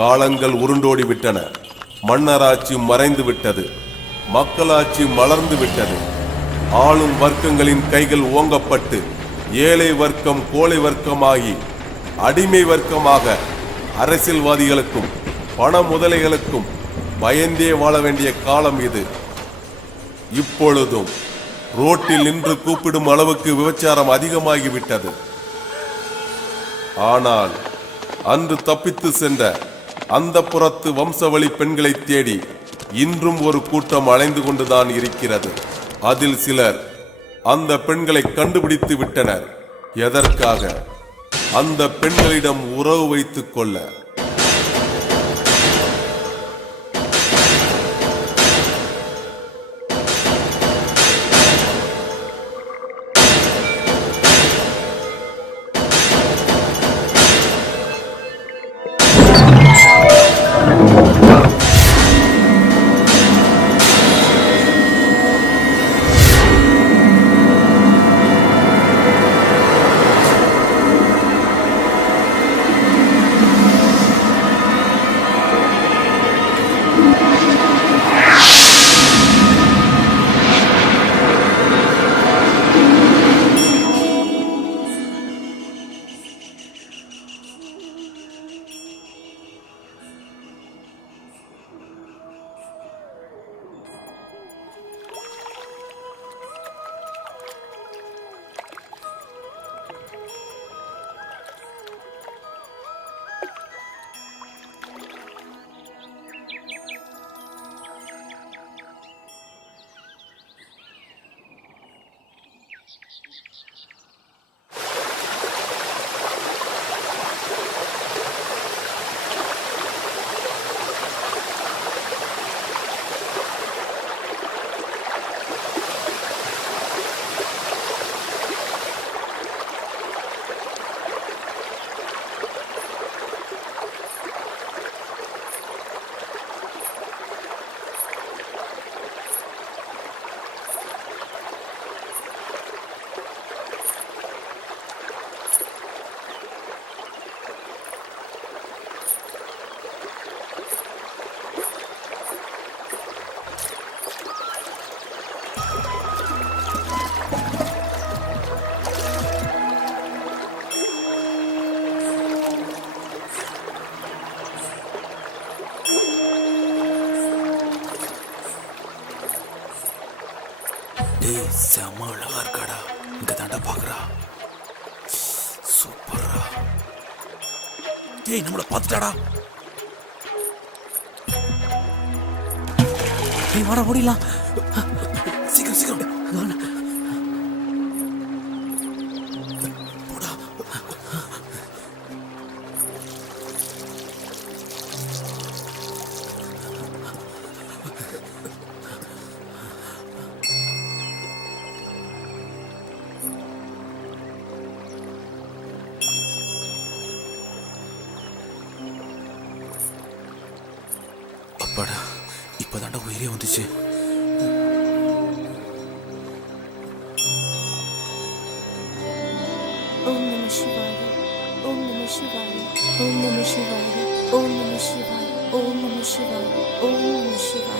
காலங்கள் உருண்டோடி விட்டன. மன்னராட்சி மறைந்து விட்டது. மக்களாட்சி மலர்ந்து விட்டது. ஆளும் வர்க்கங்களின் கைகள் ஓங்கப்பட்டு ஏழை வர்க்கம் கோழை வர்க்கமாகி அடிமை வர்க்கமாக அரசியல்வாதிகளுக்கும் பண முதலைகளுக்கும் பயந்தே வாழ வேண்டிய காலம் இது. இப்பொழுதும் ரோட்டில் நின்று கூப்பிடும் அளவுக்கு விபச்சாரம் அதிகமாகிவிட்டது. ஆனால் அன்று தப்பித்து சென்ற அந்த புறத்து வம்சவழி பெண்களை தேடி இன்றும் ஒரு கூட்டம் அலைந்து கொண்டுதான் இருக்கிறது. அதில் சிலர் அந்த பெண்களை கண்டுபிடித்து விட்டனர். எதற்காக? அந்த பெண்களிடம் உறவு வைத்துக் கொள்ள. செம்ம அழகா இருக்காடா. இங்க தாண்டா பாக்குறா. சூப்பரா. நம்மள பாத்துட்டாடா. வாடா ஓடிலாம். சீக்கிரம் சீக்கிரம். அப்பாடா, இப்பதாண்டா உயிரே வந்துச்சு. ஓம் நம சிவாய, ஓம் நம சிவாய, ஓம் நம சிவாய, ஓம் நம சிவாய, ஓம் நம சிவாய, ஓம் நம சிவாய.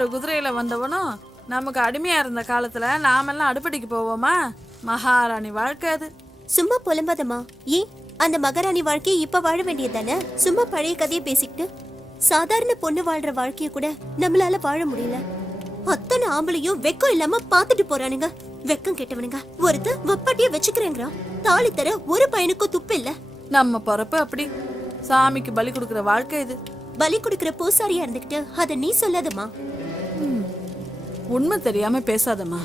6 குதிரையில வந்தவனும் நமக்கு அடிமையா இருந்த காலத்துல நாமெல்லாம் அடுப்படிக்கு போவோமா? மகாராணி வாழ்க்கை அது. சும்மா புலம்பாதம்மா. ஏன் அந்த மகாராணி வாழ்க்கையை இப்ப வாழ வேண்டியது தானே? சும்மா பழைய கதையை பேசிக்கிட்டு சாதாரண பொண்ணு வாழ்ற வாழ்க்கைய கூட நம்மளால வாழ முடியல. அத்தனை ஆம்பளையும் வெக்கம் இல்லாம பாத்துட்டு போறானுங்க. வெக்கம் கெட்டவனுங்க. ஒருத்த வப்பாட்டிய வச்சுக்கிறேங்கிறா. தாலி தர ஒரு பையனுக்கும் துப்பு இல்ல. நம்ம பொறப்பு அப்படி. சாமிக்கு பலி கொடுக்கிற வாழ்க்கை இது. பலி கொடுக்கிற பூசாரியா இருந்துகிட்டு அத நீ சொல்லாதம்மா. உண்மை தெரியாம பேசாதம்மா.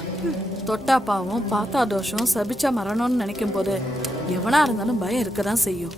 தொட்டா பாவம், பார்த்தா தோஷம், சபிச்சா மரணம்னு நினைக்கும் போது எவனா இருந்தாலும் பயம் இருக்கதான் செய்யும்.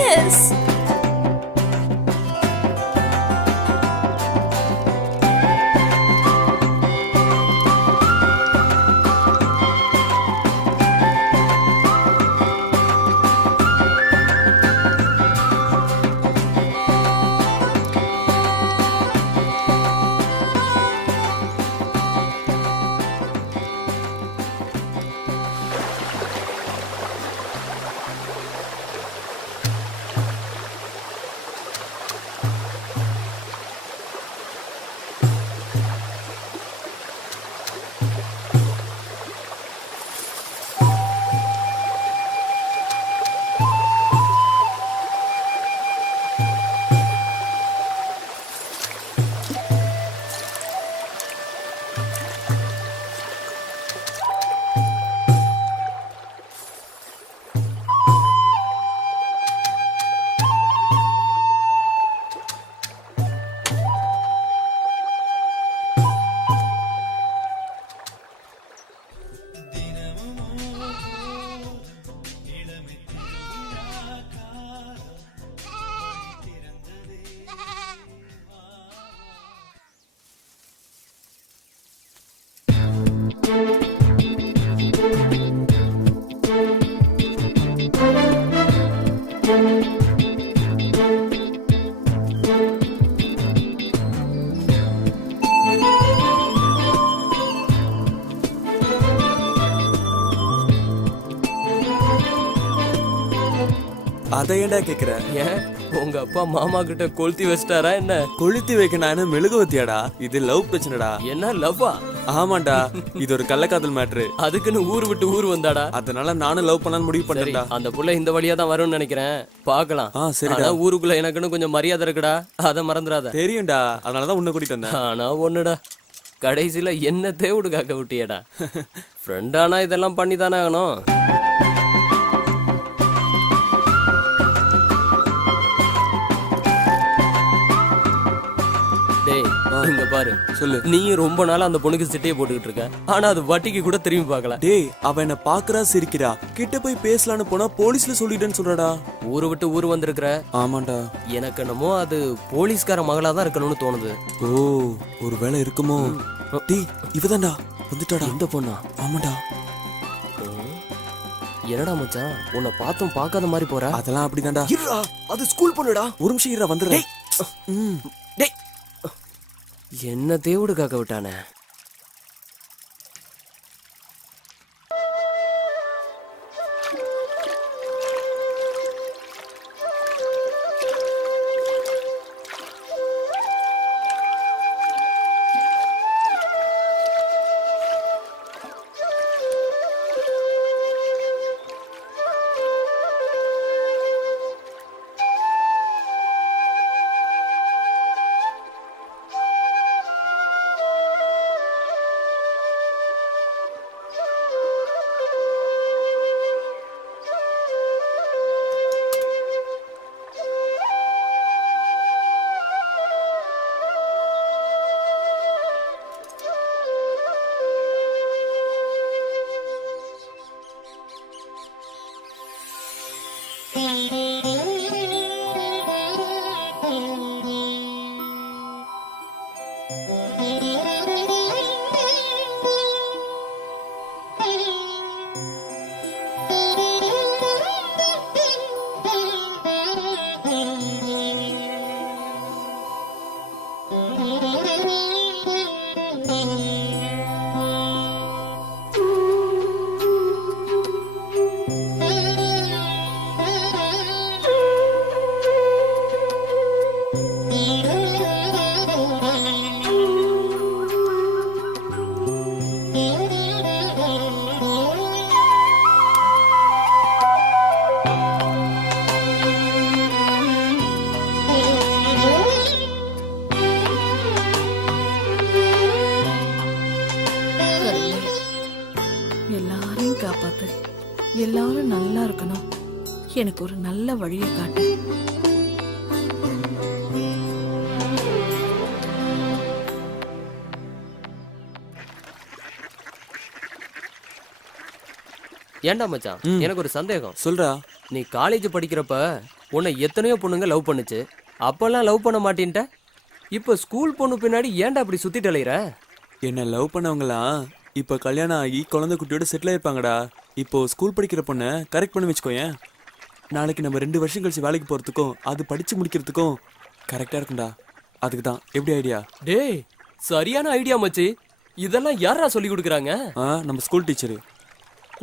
Yes. அதை ஏன்டா கேக்குற? ஏன் உங்க அப்பா மாமா கிட்ட கொளுத்தி வச்சிட்டாரா என்ன? கொளுத்தி வைக்க நான் என்ன மெழுகுவத்தியாடா? இது லவ் பிரச்சனைடா. என்ன லவ்வா? ஆமாண்டா, இது ஒரு கள்ளக்காதல் மேட்ரு. அதுக்குன்னு ஊர் விட்டு ஊர் வந்தாடா? அதனால நானும் லவ் பண்ணலாம்னு முடிவு சரி, பண்ணேன்டா. அந்த புள்ள இந்த வழியா தான் வரும்னு நினைக்கிறேன். பாக்கலாம். சரிடா. ஆனா ஊருக்குள்ள எனக்குன்னு கொஞ்சம் மரியாதை இருக்குடா, அத மறந்துடாத. தெரியும்டா, அதனாலதான் உன்னை கூட்டிட்டு வந்தேன். ஆனா ஒண்ணுடா, கடைசியில என்ன தேவுடு காக்க விட்டியடா. ஃப்ரெண்டானா இதெல்லாம் பண்ணி தானே ஆகணும். டேய், இங்க பாரு, சொல்லு. நீயும் ரொம்ப நாளா அந்த பொண்ணுக்கு சிட்டையை போட்டுக்கிட்டு இருக்க, ஆனா அது வட்டிக்கு கூட திரும்பி பார்க்கல. டேய், அவ என்ன பாக்குறா, சிரிக்கிறா. கிட்ட போய் பேசலான்னு போனா போலீஸ்ல சொல்லிட்டேன்னு சொல்றடா. ஊரு விட்டு ஊர் வந்திருக்கிற. ஆமாண்டா. எனக்கு என்னமோ அது போலீஸ்கார மகளா தான் இருக்கணும்னு தோணுது. ஓ, ஒரு வேலை இருக்குமோ? டேய், இவதான்டா வந்துட்டாடா. இந்த பொண்ணா? ஆமாண்டா. என்னடா மச்சான், உன்னை பார்த்தும் பார்க்காத மாதிரி போற. அதெல்லாம் அப்படிதான்டா. இருடா, அது ஸ்கூல் பொண்ணுடா. ஒரு நிமிஷம் இருடா, வந்துடுறேன். டேய், என்ன தேவுடு காக்க விட்டானே. எல்லாரையும் காப்பாத்து, எல்லாரும் நல்லா இருக்கணும். எனக்கு ஒரு நல்ல வழியை காட்டு. ஏன்டா மச்சான், எனக்கு ஒரு சந்தேகம். சொல்றா. நீ காலேஜ் படிக்கிறப்ப உன்னை எத்தனையோ பொண்ணுங்க லவ் பண்ணுச்சு. அப்பெல்லாம் லவ் பண்ண மாட்டேன்ட்ட. இப்ப ஸ்கூல் பொண்ணு பின்னாடி ஏன்டா அப்படி சுத்திட்டு அலையிற? என்ன லவ் பண்ணவங்களாம் இப்ப கல்யாணம் ஆகி குழந்தை குட்டியோட செட்டில் ஆயிருப்பாங்கடா. இப்போ ஸ்கூல் படிக்கிற பொண்ணை கரெக்ட் பண்ணி வச்சுக்கோயேன். நாளைக்கு நம்ம 2 வருஷம் கழிச்சு வேலைக்கு போறதுக்கும் அது படிச்சு முடிக்கிறதுக்கும் கரெக்டா இருக்கும்டா. அதுக்கு தான். எப்படி ஐடியா? டேய், சரியான ஐடியா மச்சி. இதெல்லாம் யாரா சொல்லி கொடுக்குறாங்க? நம்ம ஸ்கூல் டீச்சரு.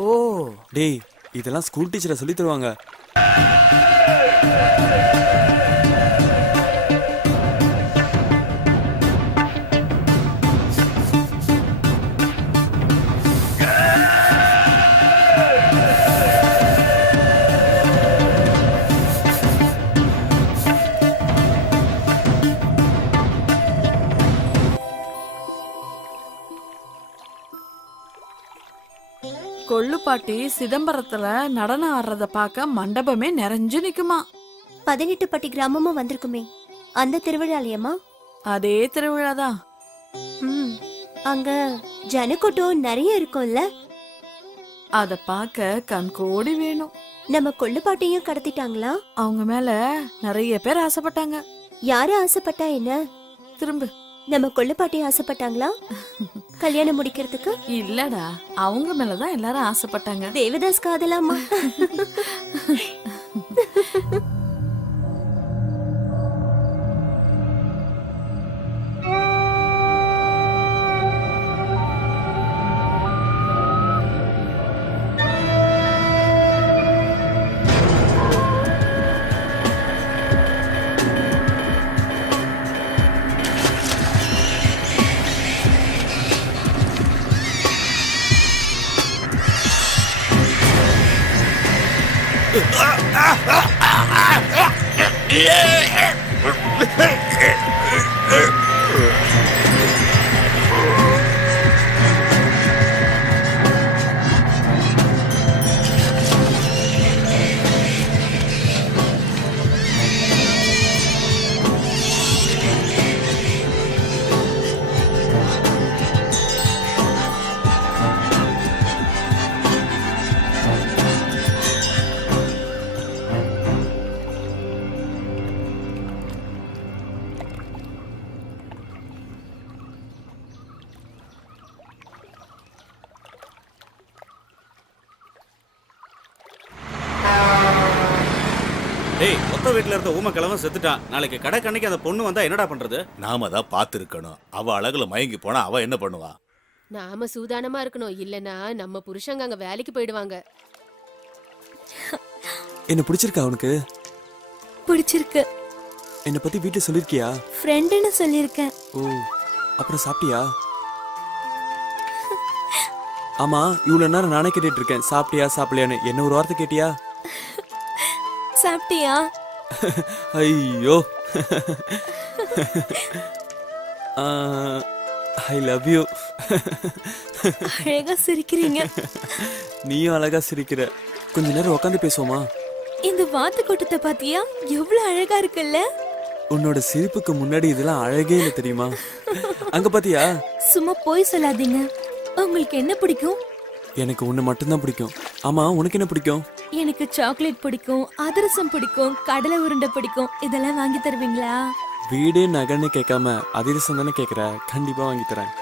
ஓ, டேய், இதெல்லாம் ஸ்கூல் டீச்சரை சொல்லி தருவாங்க. கொள்ளுப்பாட்டி சிதம்பரத்துல நடனம் ஆடுறத பார்க்க மண்டபமே நிறைஞ்சு நிக்குமா. 18 பட்டி கிராமமும் வந்திருக்குமே, அந்த திருவிழாலயம்மா? அதே திருவிழாதான். அங்க ஜனக்கூட்டம் நிறைய இருக்கும்ல. அத பார்க்க கண்கோடி வேணும். நம்ம கொள்ளுப்பாட்டையும் கடத்திட்டாங்களா? அவங்க மேல நிறைய பேர் ஆசைப்பட்டாங்க. யாரு ஆசைப்பட்டா என்ன? திரும்ப நம்ம கொள்ளுப்பாட்டி ஆசைப்பட்டாங்களா கல்யாணம் முடிக்கிறதுக்கு? இல்லடா, அவங்க மேலதான் எல்லாரும் ஆசைப்பட்டாங்க. தேவதாஸ் காதலாமா? டேய், மொத்த வீட்டுல இருந்த ஊம கிழவன் செத்துட்டான். நாளைக்கு கடை கண்ணைக்கு அந்த பொண்ணு வந்தா என்னடா பண்றது? நாம தான் பார்த்துருக்கணும். அவ அழகுல மயங்கி போனா அவ என்ன பண்ணுவா? நாம சூதானமா இருக்கணும், இல்லனா நம்ம புருஷங்க அங்க வேலைக்கு போயிடுவாங்க. என்ன பிடிச்சிருக்கா உனக்கு? பிடிச்சிருக்கு. என்னை பத்தி வீட்டுல சொல்லிருக்கியா? ஃப்ரெண்டுன்னு சொல்லிருக்கேன். ஓ, அப்புறம் சாப்பிட்டியா? ஆமா, இவ்வளவு நேரம் நானே கேட்டுட்டு இருக்கேன் சாப்பிட்டியா சாப்பிடலையான்னு. என்ன ஒரு வார்த்தை கேட்டியா? சாப்பிட்டியா? ஐயோ, ஐ லவ் யூ. அழகா சிரிக்கிறீங்க. நீயும் அழகா சிரிக்கிற. கொஞ்ச நேரம் உட்காந்து பேசுவோமா? இந்த வாத்து கூட்டத்தை பாத்தியா? எவ்வளவு அழகா இருக்குல்ல. உன்னோட சிரிப்புக்கு முன்னாடி இதெல்லாம் அழகே இல்லை தெரியுமா? அங்க பாத்தியா? சும்மா போய் சொல்லாதீங்க. உங்களுக்கு என்ன பிடிக்கும்? எனக்கு உன்னை மட்டும்தான் பிடிக்கும். ஆமா, உனக்கு என்ன பிடிக்கும்? எனக்கு சாக்லேட் பிடிக்கும், அதிரசம் பிடிக்கும், கடலை உருண்டை பிடிக்கும். இதெல்லாம் வாங்கி தருவீங்களா? வீடு நகைன்னு கேட்காம அதிரசம் தானே கேட்குற, கண்டிப்பா வாங்கி தரேன்.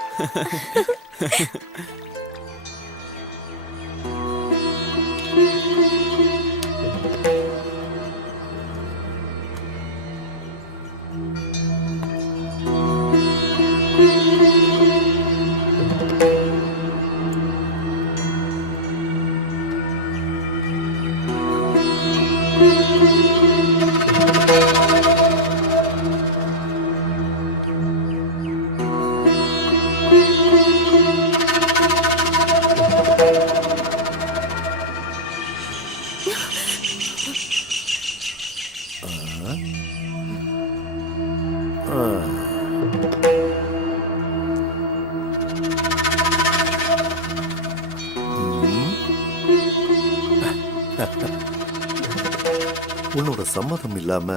உன்னோட சம்மதம் இல்லாம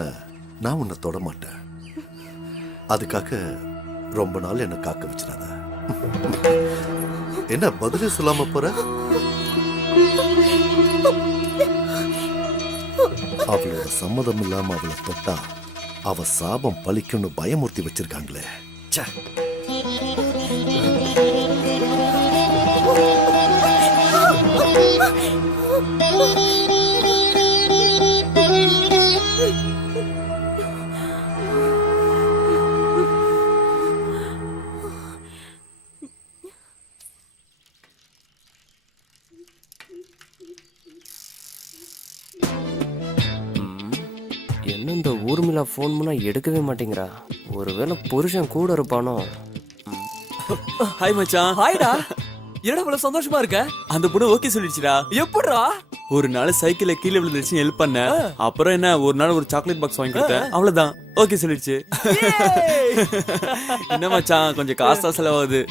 நான் உன்னை தொட மாட்டேன். அதுக்காக ரொம்ப நாள் என்ன காக்க வச்சிடாத. என்ன பதிலே சொல்லாம போற? அவளோட சம்மதம் இல்லாம அவளை தொட்டா அவ சாபம் பலிக்கும்னு பயமுறுத்தி வச்சிருக்காங்களே. ச்சே. என்ன இந்த ஊர்மிளா ஃபோன் பண்ணா எடுக்கவே மாட்டேங்கிறா? ஒருவேளை புருஷன் கூட இருப்பானோ? ஹாய் மச்சான். ஹாய்டா. என்னடா இவ்வளவு சந்தோஷமா இருக்க? அந்த பொண்ணு ஓகே சொல்லிடுச்சுடா. எப்படிடா? ஒரு நாள் சைக்கிள்ல கீழே விழுந்துருச்சு, ஹெல்ப் பண்ண. அப்புறம் என்ன, ஒரு நாள் ஒரு சாக்லேட் பாக்ஸ் வாங்கி கொடுத்தேன், அவ்வளவுதான். ஓகே சொல்லிடுச்சு. என்ன மச்சான், கொஞ்சம் காசா செலவாகுது.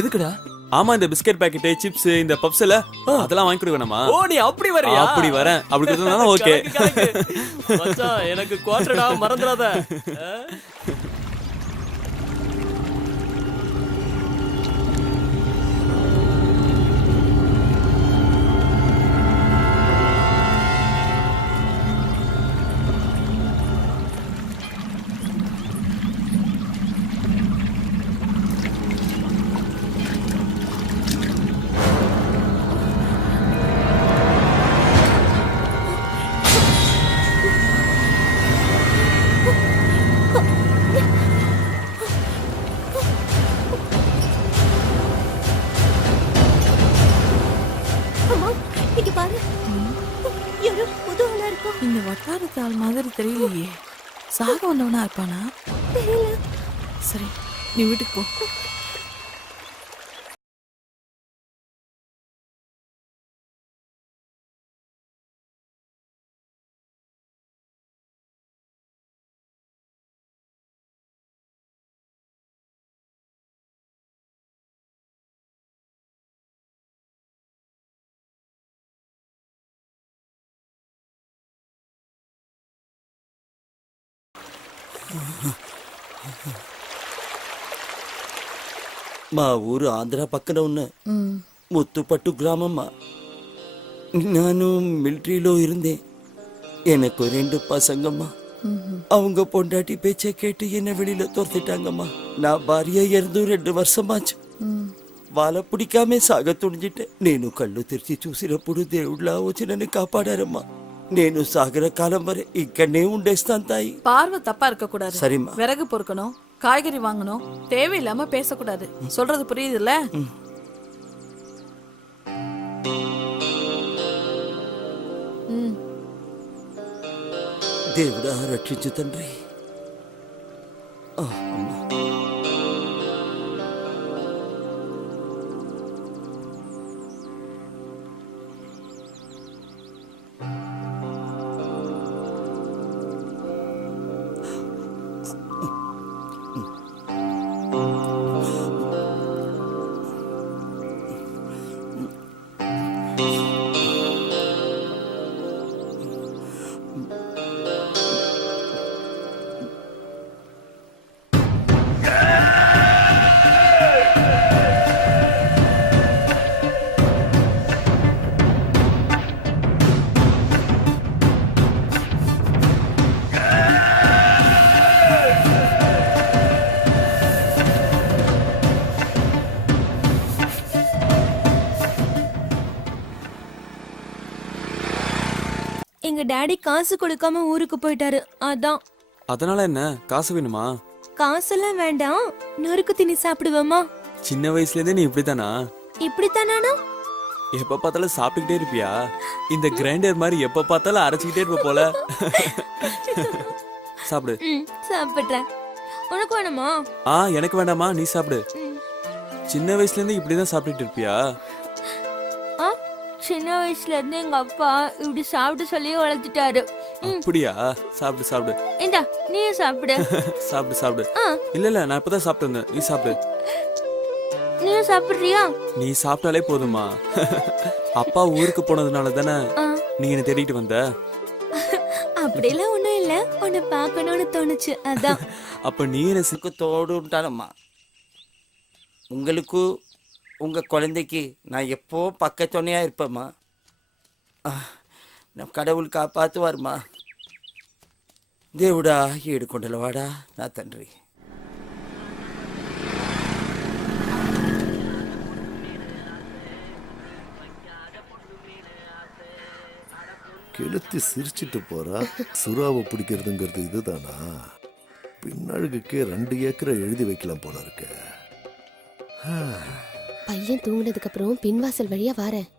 எதுக்குடா? ஆமா, இந்த பிஸ்கட் பாக்கெட், சிப்ஸ், இந்த பப்ஸ் எல்லாம் அதெல்லாம் வாங்கி கொடுக்க வேணாமா? ஓ, நீ அப்படி வரியா? அப்படி வரேன். அப்படி கொடுத்தா ஓகே. மச்சான், எனக்கு குவார்டர்டா, மறந்துடாத. அம்மா, இங்க பாரு. யாரோ புது ஆளா இருக்கும். இந்த வட்டாரத்து ஆள் மாதிரி தெரியலையே. சாக வந்தவனா இருப்பானா? தெரியல. சரி, நீ வீட்டுக்கு போ. మా ఊరు ఆంధ్ర పక్కన ఉన్న ముత్తుపట్టు గ్రామమ్మా. ನಾನು ಮಿಲಿಟರಿలో இருந்தேன். எனக்கு 2 பசங்கம்மா. அவங்க பொண்டாட்டி பேச்சை கேட்டு என்ன வெளியில துரத்திட்டாங்கம்மா. நான் భార్య இறந்து 2 வருஷமாச்சு. వాళ్ళ పిడికామే సాగ తుడిజిట్టే. నేను కళ్ళు తెరిచి చూసినప్పుడు దేవుళ్ళా వచ్చి నన్ను కాపాడారమ్మా. నేను సాగర కాలం వరే ఇక్కడనే ఉండేస్తాను తాయి. பார்வை தப்பா இருக்க கூடாது. சரிம்மா. விறகு பொறுக்கணும், காய்கறி வாங்கணும், தேவையில்லாம பேசக்கூடாது. சொல்றது புரியுதுல்ல? దేవుడా రక్షించు తండ్రి. అమ్మా. எங்க டாடி காசு கொடுக்காம ஊருக்கு போயிட்டாரு. அதான். அதனால என்ன, காசு வேணுமா? காசெல்லாம் வேண்டாம், நொறுக்கு தீனி சாப்பிடுவோமா? சின்ன வயசுல இருந்தே நீ இப்படித்தானா? இப்படித்தானா? எப்ப பார்த்தாலும் சாப்பிட்டுக்கிட்டே இருப்பியா? இந்த கிரைண்டர் மாதிரி எப்ப பார்த்தாலும் அரைச்சிக்கிட்டே இருப்ப போல. சாப்பிடு. சாப்பிடுறேன். உனக்கு வேணுமா? எனக்கு வேண்டாமா, நீ சாப்பிடு. சின்ன வயசுல இருந்து இப்படிதான் சாப்பிட்டுட்டு இருப்பியா? சின்ன வயசுல இருந்து எங்க அப்பா இப்படி சாப்பிட்டு சொல்லி வளர்த்துட்டாரு. அப்படியா? சாப்பிடு சாப்பிடு. இந்தா நீயே சாப்பிடு. சாப்பிடு சாப்பிடு. இல்ல நான் இப்பதான் சாப்பிட்டு இருந்தேன், நீ சாப்பிடு. நீயே சாப்பிடுறியா? நீ சாப்பிட்டாலே போதுமா. அப்பா ஊருக்கு போனதுனால தானே நீ என்ன தேடிட்டு வந்த. அப்படியெல்லாம் ஒண்ணும் இல்ல, உன்னை பார்க்கணும்னு தோணுச்சு, அதான். அப்ப நீ என்ன தோடுட்டானம்மா. உங்களுக்கு உங்க குழந்தைக்கு நான் எப்போ பக்கத்துணையா இருப்பேம்மா. நம் கடவுள் காப்பாத்துவாருமா. దేవుడా ఏడుకొండలవాడా నా తండ్రి. கெளுத்தி சிரிச்சிட்டு போறா. சுறாவை பிடிக்கிறதுங்கிறது இதுதானா? பின்னழுகுக்கே 2 ஏக்கரை எழுதி வைக்கலாம் போல இருக்க. பையன் தூங்கினதுக்கு அப்புறம் பின்வாசல் வழியா வாரேன்.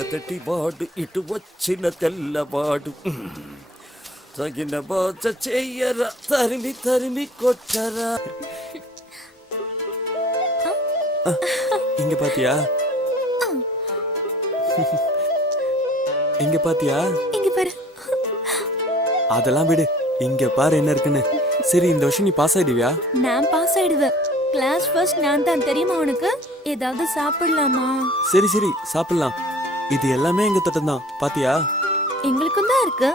ఎదటి వాడు ఇటు వచ్చిన తెల్లవాడు తగిన బాధ చెయ్యరా, తరిమి తరిమి కొట్టరా. இங்க பாத்தியா? இங்க பாத்தியா? இங்க பாரு. அதெல்லாம் விடு, இங்க பாரு என்ன இருக்குன்னு. சரி, இந்த வருஷம் நீ பாஸ் ஆயிடுவியா? நான் பாஸ் ஆயிடுவேன். கிளாஸ் ஃபர்ஸ்ட் நான் தான், தெரியுமா உனக்கு? ஏதாவது சாப்பிடலாமா? சரி சரி சாப்பிடலாம். இது எல்லாமே எங்க தோட்டம் தான், பாத்தியா? எங்களுக்கும் தான் இருக்கு.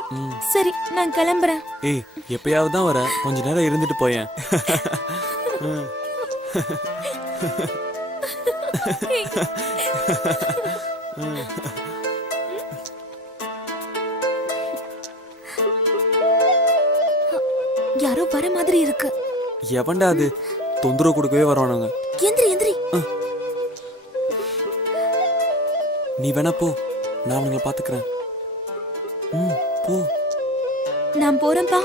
சரி நான் கிளம்புறேன். ஏய், எப்பயாவது தான் வர, கொஞ்ச நேரம் இருந்துட்டு போயேன். யாரோ வர மாதிரி இருக்கு. எவன்டா அது? தொந்தரவு கொடுக்கவே வரவானுங்க. எந்திரி எந்திரி. நீ வேணா போ, நான் அவனுங்களை பாத்துக்கிறேன். போ. நான் போறேன்பா.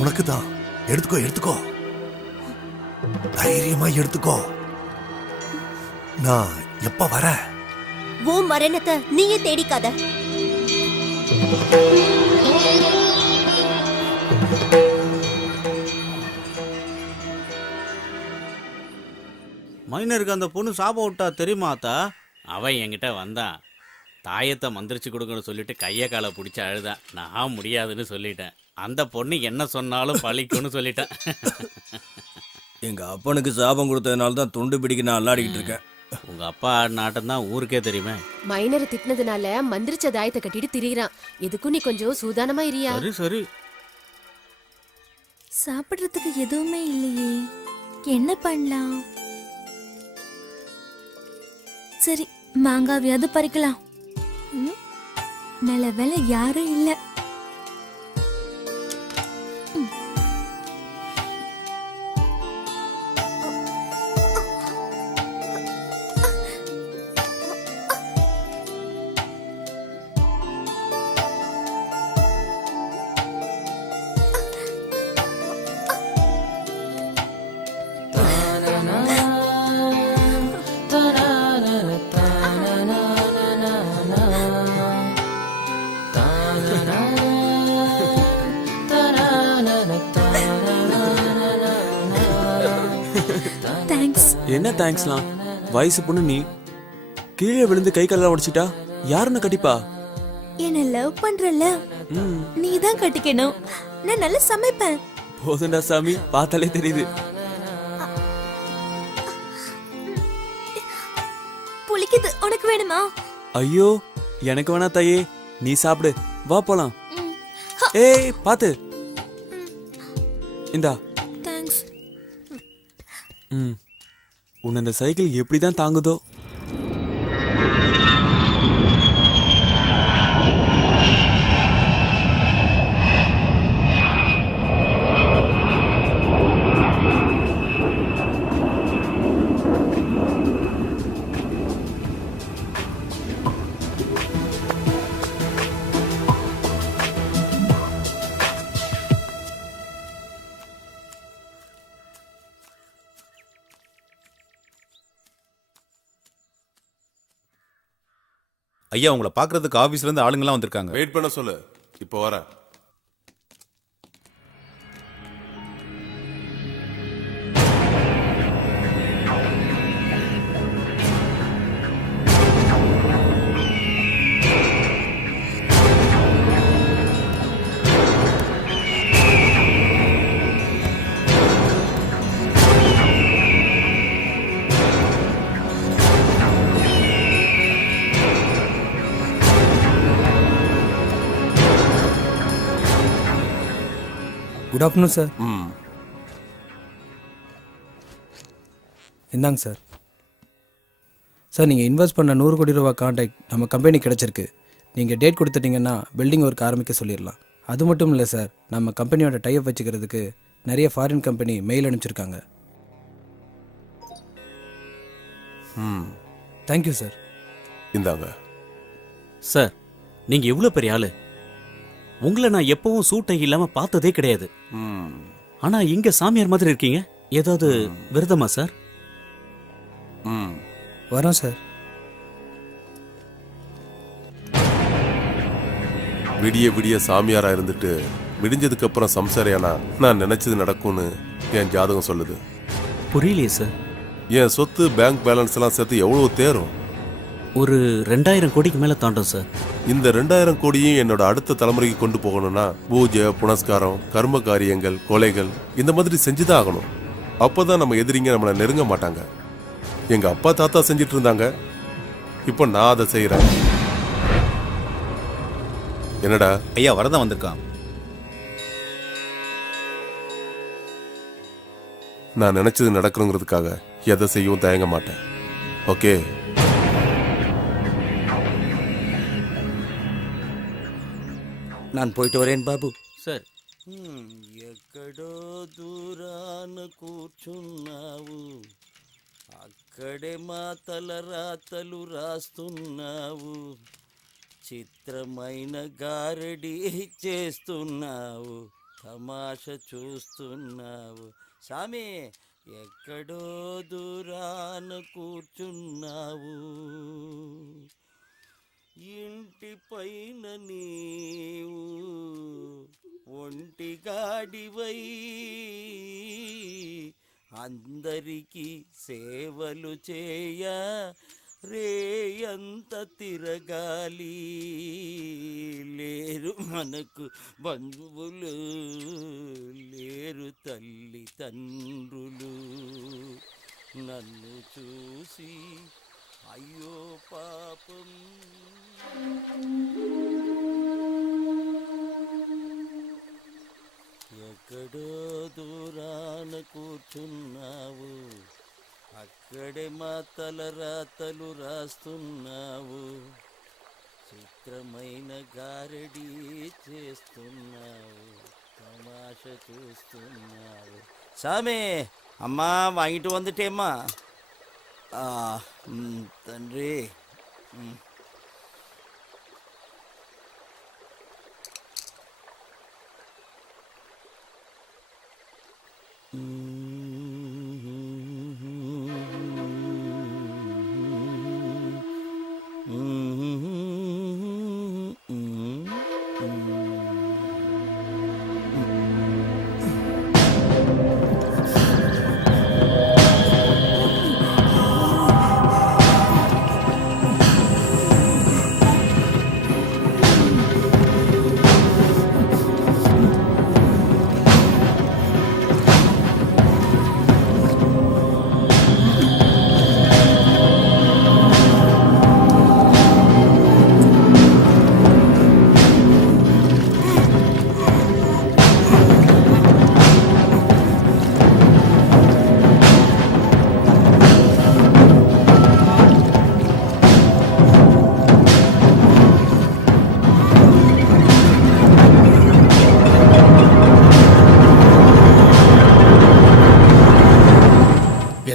உனக்கு தான். எடுத்துக்கோ எடுத்துக்கோ, தைரியமா எடுத்துக்கோ. நான் எப்ப வர? உன் மரணத்தை நீயே தேடிக்காத. மைனருக்கு அந்த பொண்ணு சாபம் விட்டா தெரியுமா அத்தா? அவன் என்கிட்ட வந்தான், தாயத்தை மந்திரிச்சு கொடுக்கணும்னு சொல்லிட்டு கையை காலை பிடிச்சி அழுதான். நான் முடியாதுன்னு சொல்லிட்டேன். அந்த பொண்ணு என்ன சொன்னாலும் பழிக்கும்னு சொல்லிட்டேன். எங்க அப்பனுக்கு சாபம் கொடுத்ததுனால தான் துண்டு பிடிக்க நான் அல்லாடிக்கிட்டு இருக்கேன். உங்க அப்பா ஆடின ஆட்டம் தான் ஊருக்கே தெரியுமே. மைனரை திட்டினதுனால மந்திரிச்ச தாயத்தை கட்டிட்டு திரியிறான். எதுக்கும் நீ கொஞ்சம் சூதானமா இருயா. சரி சரி. சாப்பிடுறதுக்கு எதுவுமே இல்லையே, என்ன பண்ணலாம்? சரி, மாங்காவியாவது பறிக்கலாம். நல்ல வேலை யாரும் இல்ல. என்ன தேங்க்ஸ்லாம்? வயசு பொண்ணு நீ, கீழே விழுந்து கை கால உடைச்சிட்டா யாருன்னு கட்டிப்பா? என்ன லவ் பண்றல, நீ தான் கட்டிக்கணும். நான் நல்லா சமைப்பேன். போதுண்டா சாமி, பார்த்தாலே தெரியுது. புளிக்குது, உனக்கு வேணுமா? ஐயோ, எனக்கு வேணா தாயே, நீ சாப்பிடு, வா போலாம். ஏய் பாத்து, இந்தா. தேங்க்ஸ். உன்னை இந்த சைக்கிள் எப்படிதான் தாங்குதோ? ஐயா, உங்களை பார்க்கறதுக்கு ஆபீஸ்ல இருந்து ஆளுங்கெல்லாம் வந்திருக்காங்க. வெயிட் பண்ண சொல்லு, இப்போ வரேன். Good afternoon sir. இந்தாங்க சார். சார், நீங்கள் இன்வெஸ்ட் பண்ண 100 கோடி ரூபா கான்ட்ராக்ட் நம்ம கம்பெனி கிடச்சிருக்கு. நீங்கள் டேட் கொடுத்துட்டீங்கன்னா பில்டிங் ஒர்க் ஆரம்பிக்க சொல்லிடலாம். அது மட்டும் இல்லை சார், நம்ம கம்பெனியோட டைப் வச்சுக்கிறதுக்கு நிறைய ஃபாரின் கம்பெனி மெயில் அனுப்பிச்சிருக்காங்க. Thank you sir. இந்தாங்க சார், நீங்க எவ்வளவு பெரிய ஆளு. உங்களை நான் எப்பவும் சூட்டை இல்லாம பார்த்ததே கிடையாது. ஆனா இங்க சாமியார் மாதிரி இருக்கீங்க. ஏதாவது விரதமா சார்? வரோம் சார். விடிய விடிய சாமியாரா இருந்துட்டு விடிஞ்சதுக்கு அப்புறம் சம்சாரியானா நான் நினைச்சது நடக்கும்னு என் ஜாதகம் சொல்லுது. புரியலையே சார். என் சொத்து, பேங்க் பேலன்ஸ் எல்லாம் சேர்த்து எவ்வளவு தேரும்? ஒரு 2000 கோடிக்கு மேல தாண்டும் சார். இந்த 2000 கோடியும் என்னோட அடுத்த தலைமுறைக்கு கொண்டு போகணும்னா பூஜை, புனஸ்காரம், கர்ம காரியங்கள், கொலைகள் இந்த மாதிரி செஞ்சுதான் ஆகணும். அப்பதான் நம்ம எதிரிங்க நம்மளை நெருங்க மாட்டாங்க. எங்க அப்பா தாத்தா செஞ்சிட்டு இருந்தாங்க, இப்போ நான் அதை செய்யறேன். என்னடா? ஐயா, வரதான் வந்திருக்கான். நான் நினைச்சது நடக்கணுங்கிறதுக்காக எதை செய்யவும் தயங்க மாட்டேன். ஓகே? நான் போயிட்டு வரேன் பாபு. சார். ఎక్కడో దూరాన కూర్చున్నావు, అక్కడే మా తల రాతలు రాస్తున్నావు, చిత్రమైన గారడి చేస్తున్నావు. తమాష చూస్తున్నావు. సామి ఎక్కడో దూరాన కూర్చున్నావు, ఇంటి పైన నీవు ఒంటిగాడివై అందరికీ సేవలు చేయ రేయంత తిరగాలి. లేరు మనకు బంధువులు, లేరు తల్లి తండ్రులు. నన్ను చూసి అయ్యో పాపం. ఎక్కడో దూరాన కూర్చున్నావు, అక్కడే మా తలరాతలు రాస్తున్నావు, చిత్రమైన గారడీ చేస్తున్నావు, తమాష చూస్తున్నావు. சாமி அம்மா வாங்கிட்டு வந்துட்டேம்மா. తండ్రి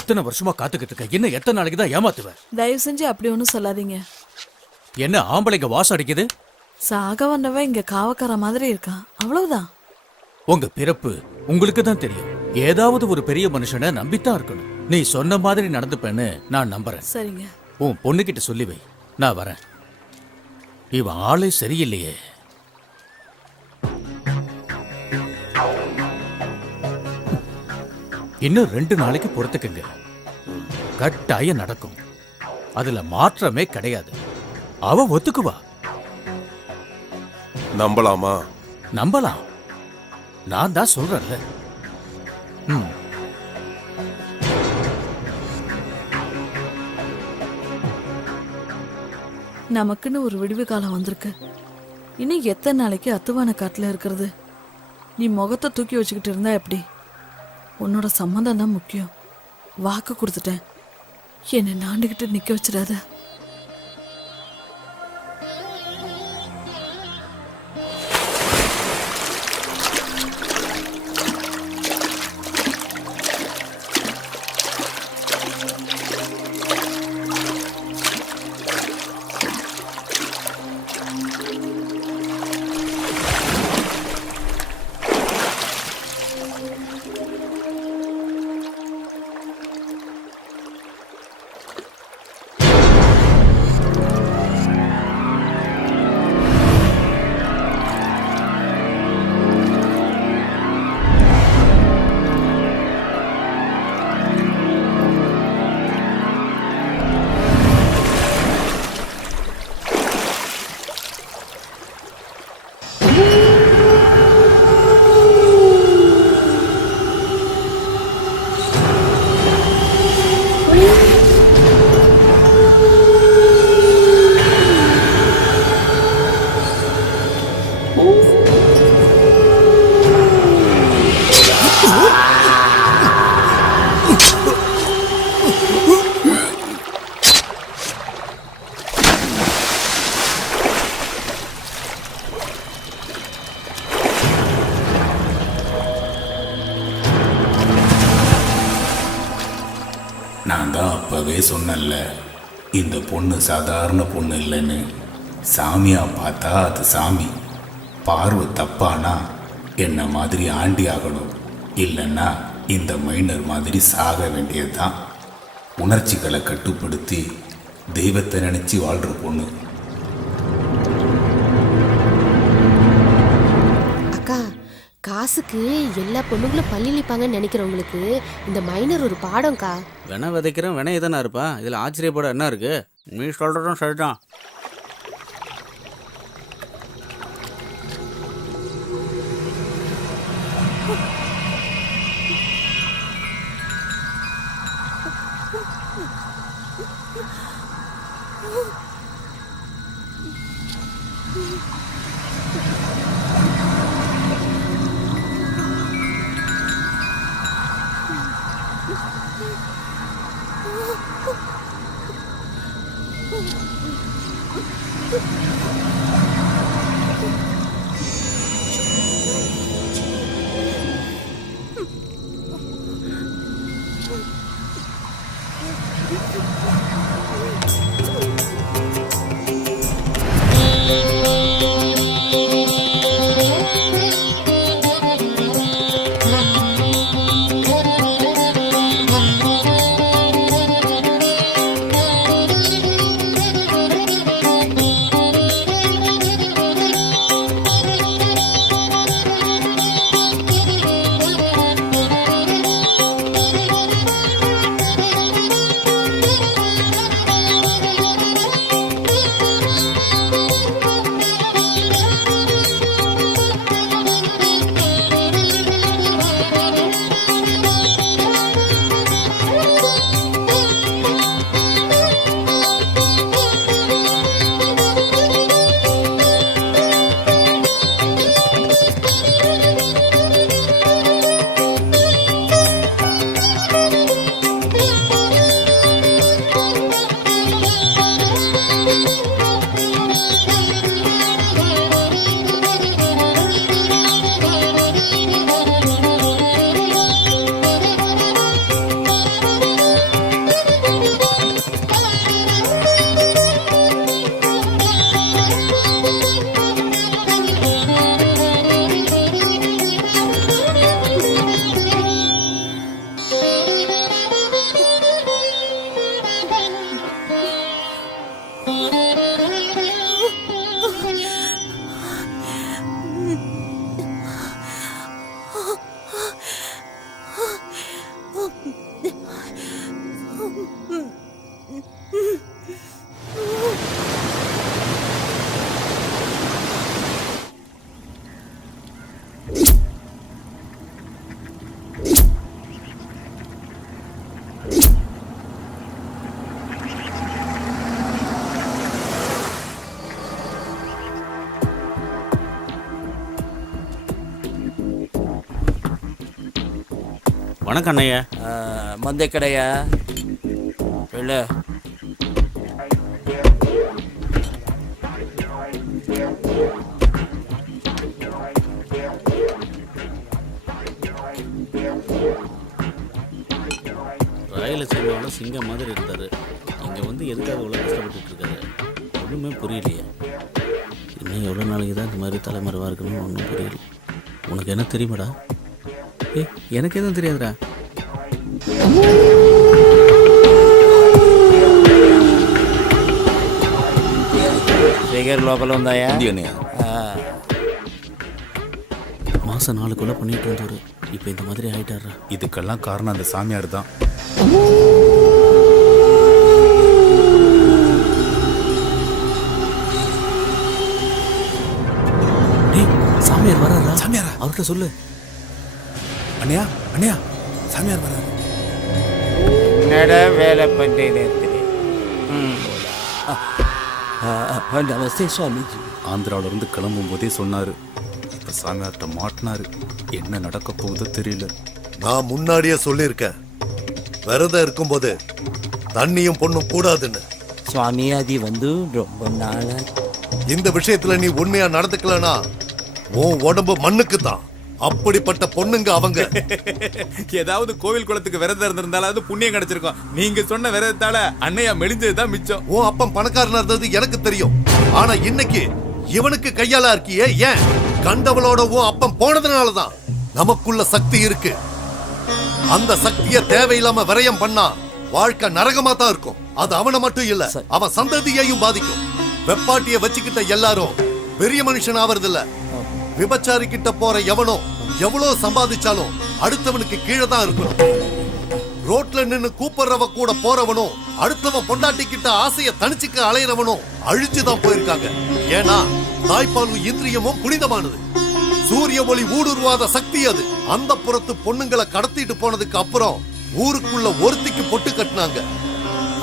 எத்தனை வருஷமா காத்துக்கிட்டு இருக்க, இன்னும் எத்தனை நாளைக்கு தான் ஏமாத்துவேன்? தயவு செஞ்சு அப்படி ஒன்றும் சொல்லாதீங்க. என்ன ஆம்பளைங்க வாசம் அடிக்குது? சாக வந்தவன் இங்க காவக்கார மாதிரி இருக்கான், அவ்வளவுதான். உங்க பிறப்பு உங்களுக்கு தான் தெரியும். ஏதாவது ஒரு பெரிய மனுஷனை நம்பித்தான் இருக்கணும். நீ சொன்ன மாதிரி நடந்துப்பேன்னு நான் நம்புறேன். சரிங்க. உன் பொண்ணுகிட்ட சொல்லி வை, நான் வரேன். இவன் ஆளே சரியில்லையே. இன்னும் 2 நாளைக்கு பொறுத்துக்குங்க, கட்டாயம் நடக்கும். அதுல மாற்றமே கிடையாது. அவ ஒத்துக்குவா. நம்பலாமா? நம்பலாம். நான் தான் சொல்றேன்ல. நமக்குன்னு ஒரு விடுவு காலம் வந்திருக்கு. இன்னும் எத்தனை நாளைக்கு அத்துவான காட்டுல இருக்கிறது? நீ முகத்தை தூக்கி வச்சுக்கிட்டு இருந்தா எப்படி? உன்னோட சம்மந்தம் தான் முக்கியம். வாக்கு கொடுத்துட்டேன், என்னை நாண்டுகிட்டு நிக்க வச்சிடாத. நான் தான் அப்பவே சொன்னேன்ல, இந்த பொண்ணு சாதாரண பொண்ணு இல்லைன்னு. சாமியா பார்த்தா அது சாமி, பார்வை தப்பானா என்ன மாதிரி ஆண்டி ஆகணும், இல்லைன்னா இந்த மைனர் மாதிரி சாக வேண்டியதுதான். உணர்ச்சிகளை கட்டுப்படுத்தி தெய்வத்தை நினைச்சு வாழ்ற பொண்ணு. அக்கா, காசுக்கு எல்லா பொண்ணுங்களும் பள்ளிப்பாங்கன்னு நினைக்கிறவங்களுக்கு இந்த மைனர் ஒரு பாடம்க்கா. வினை விதைக்கிறேன் வினை தானே இருப்பா, இதில் ஆச்சரியப்பட என்ன இருக்கு? நீ சொல்கிறதும் சரிதான். வணக்கம் அண்ணையா. மந்தை கடையா இல்லை? ராயல சீமாவோட சிங்கம் மாதிரி இருந்தார். இங்கே வந்து எதுக்காக இவ்வளோ கஷ்டப்பட்டு இருக்காரு ஒன்றுமே புரியலையே. இன்னும் எவ்வளோ நாளைக்கு தான் இந்த மாதிரி தலைமறைவாக இருக்கணும்னு ஒன்றும் புரியல. உனக்கு என்ன தெரியுமாடா? எனக்கு எதுவும் தெரியாதுடா. லோக்கல் வந்தாயா? மாதம் 4 கொலை பண்ணிட்டு வந்தவர் இப்போ இந்த மாதிரி ஆயிட்டாரா? இதுக்கெல்லாம் காரணம் அந்த சாமியார் தான். சாமியார் வராரா? சாமியாரா? அவர்கிட்ட சொல்லு. அண்ணியா அண்ணியா, சாமியார் வராரு. என்னடா வேலை பண்ணுறேன்? நமஸ்தே சுவாமிஜி. ஆந்திராவில இருந்து கிளம்பும் போதே சொன்னாரு, இப்ப சாமியார்கிட்ட மாட்டினாரு. என்ன நடக்க போகுதோ தெரியல. நான் முன்னாடியே சொல்லியிருக்கேன், விரதம் இருக்கும்போது தண்ணியும் பொண்ணும் கூடாதுன்னு. சுவாமி அது வந்து ரொம்ப நாளா இந்த விஷயத்துல நீ உண்மையா நடந்துக்கலனா உன் உடம்பு மண்ணுக்கு தான். அப்படிப்பட்ட பொண்ணுங்க அவங்க. ஏதாவது கோவில் குளத்துக்கு விரதம் இருந்திருந்தாலாவது புண்ணியம் கிடைச்சிருக்கும். நீங்க சொன்ன விரதத்தால அண்ணையா மெலிஞ்சதுதான் மிச்சம். உன் அப்பன் பணக்காரனா இருந்தது எனக்கு தெரியும். ஆனா இன்னைக்கு இவனுக்கு கையால இருக்கியே ஏன்? கண்டவளோடவும் அப்பம் போனதுனாலதான் நமக்குள்ள சக்தி இருக்கு. அந்த சக்தியை தேவையில்லாம விரயம் பண்ணா வாழ்க்கை நரகமா தான் இருக்கும். அது அவனை மட்டும் இல்ல, அவன் சந்ததியையும் பாதிக்கும். வெப்பாட்டிய வச்சுக்கிட்ட எல்லாரும் பெரிய மனுஷன் ஆவறது இல்ல. விபச்சாரி கிட்ட போற எவனோ எவ்வளவு சம்பாதிச்சாலும் அடுத்தவனுக்கு கீழே தான் இருக்கணும். ரோட்ல நின்னு கூப்பிடுறவ கூட போறவனும் அடுத்தவன் பொண்டாட்டி கிட்ட ஆசைய தனிச்சுக்க அலையிறவனும் அழிச்சுதான் போயிருக்காங்க. ஏன்னா தாய்ப்பாலும் இந்திரியமும் புனிதமானது. சூரிய ஒளி ஊடுருவாத சக்தி அது. அந்த புறத்து பொண்ணுங்களை கடத்திட்டு போனதுக்கு அப்புறம் ஊருக்குள்ள ஒருத்திக்கு பொட்டு கட்டினாங்க.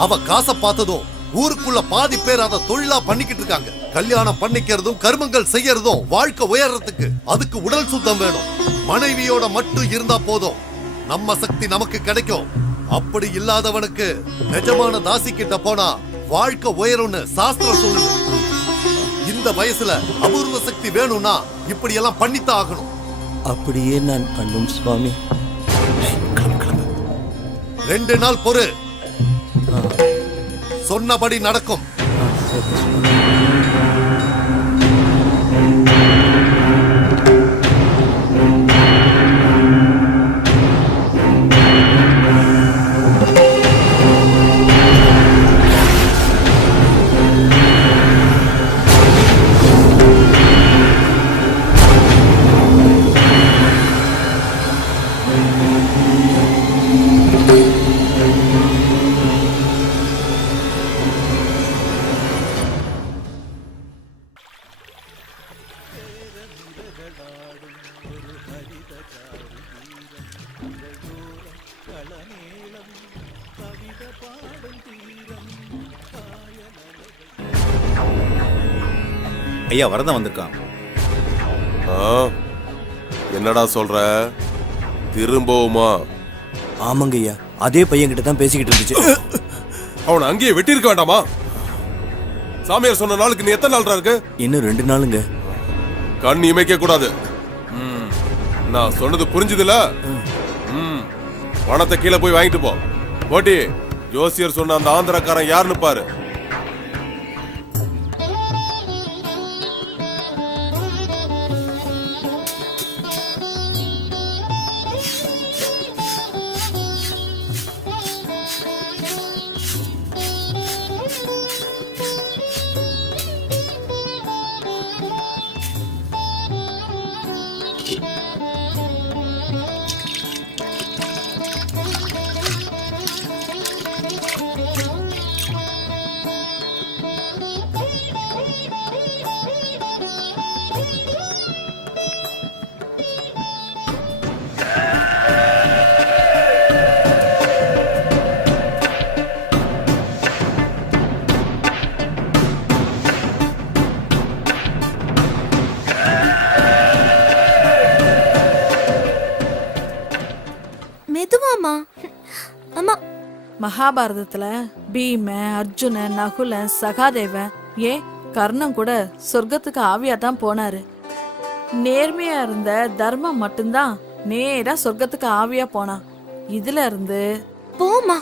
அவ காசை பார்த்ததும் ஊருக்குள்ள பாதி பேர் அதை தொழிலா பண்ணிக்கிட்டு இருக்காங்க. கல்யாணம் பண்ணிக்கிறதும் கர்மங்கள் செய்யறதும் வாழ்க்கை உயர்றதுக்கு அதுக்கு உடல் சுத்தம் வேணும். மனைவியோட மட்டும் இருந்தா போதும், நம்ம சக்தி நமக்கு கிடைக்கும். அப்படி இல்லாதவனுக்கு நிஜமான தாசி கிட்ட போனா வாழ்க்கை உயரும்னு சாஸ்திரம் சொல்லுது. இந்த வயசுல அபூர்வ சக்தி வேணும்னா இப்படி எல்லாம் பண்ணித்தான் ஆகணும். அப்படியே நான் பண்ணும் சுவாமி. 2 நாள் பொறு, சொன்னபடி நடக்கும். ஐயா வரதான் வந்திருக்கான். என்னடா சொல்ற? திரும்பவுமா? ஆமாங்க ஐயா, அதே பையன் கிட்ட தான் பேசிக்கிட்டு இருந்துச்சு. அவனை அங்கேயே வெட்டி இருக்க வேண்டாமா? சாமியார் சொன்ன நாளுக்கு நீ எத்தனை நாள் இருக்கு? இன்னும் 2 நாளுங்க. கண் இமைக்க கூடாது. நான் சொன்னது புரிஞ்சுதுல? பணத்தை கீழே போய் வாங்கிட்டு போ. போட்டி, ஜோசியர் சொன்ன அந்த ஆந்திரக்காரன் யாருன்னு பாரு. மகாபாரதத்துல பீம, அர்ஜுன, நகுலன், சகாதேவன், ஏன் கர்ணன் கூட சொர்க்கத்துக்கு ஆவியா தான் போனாரு. நேர்மையா இருந்த தர்மம் மட்டும்தான் நேரா சொர்க்கத்துக்கு ஆவியா போனான். இதுல இருந்து போமா,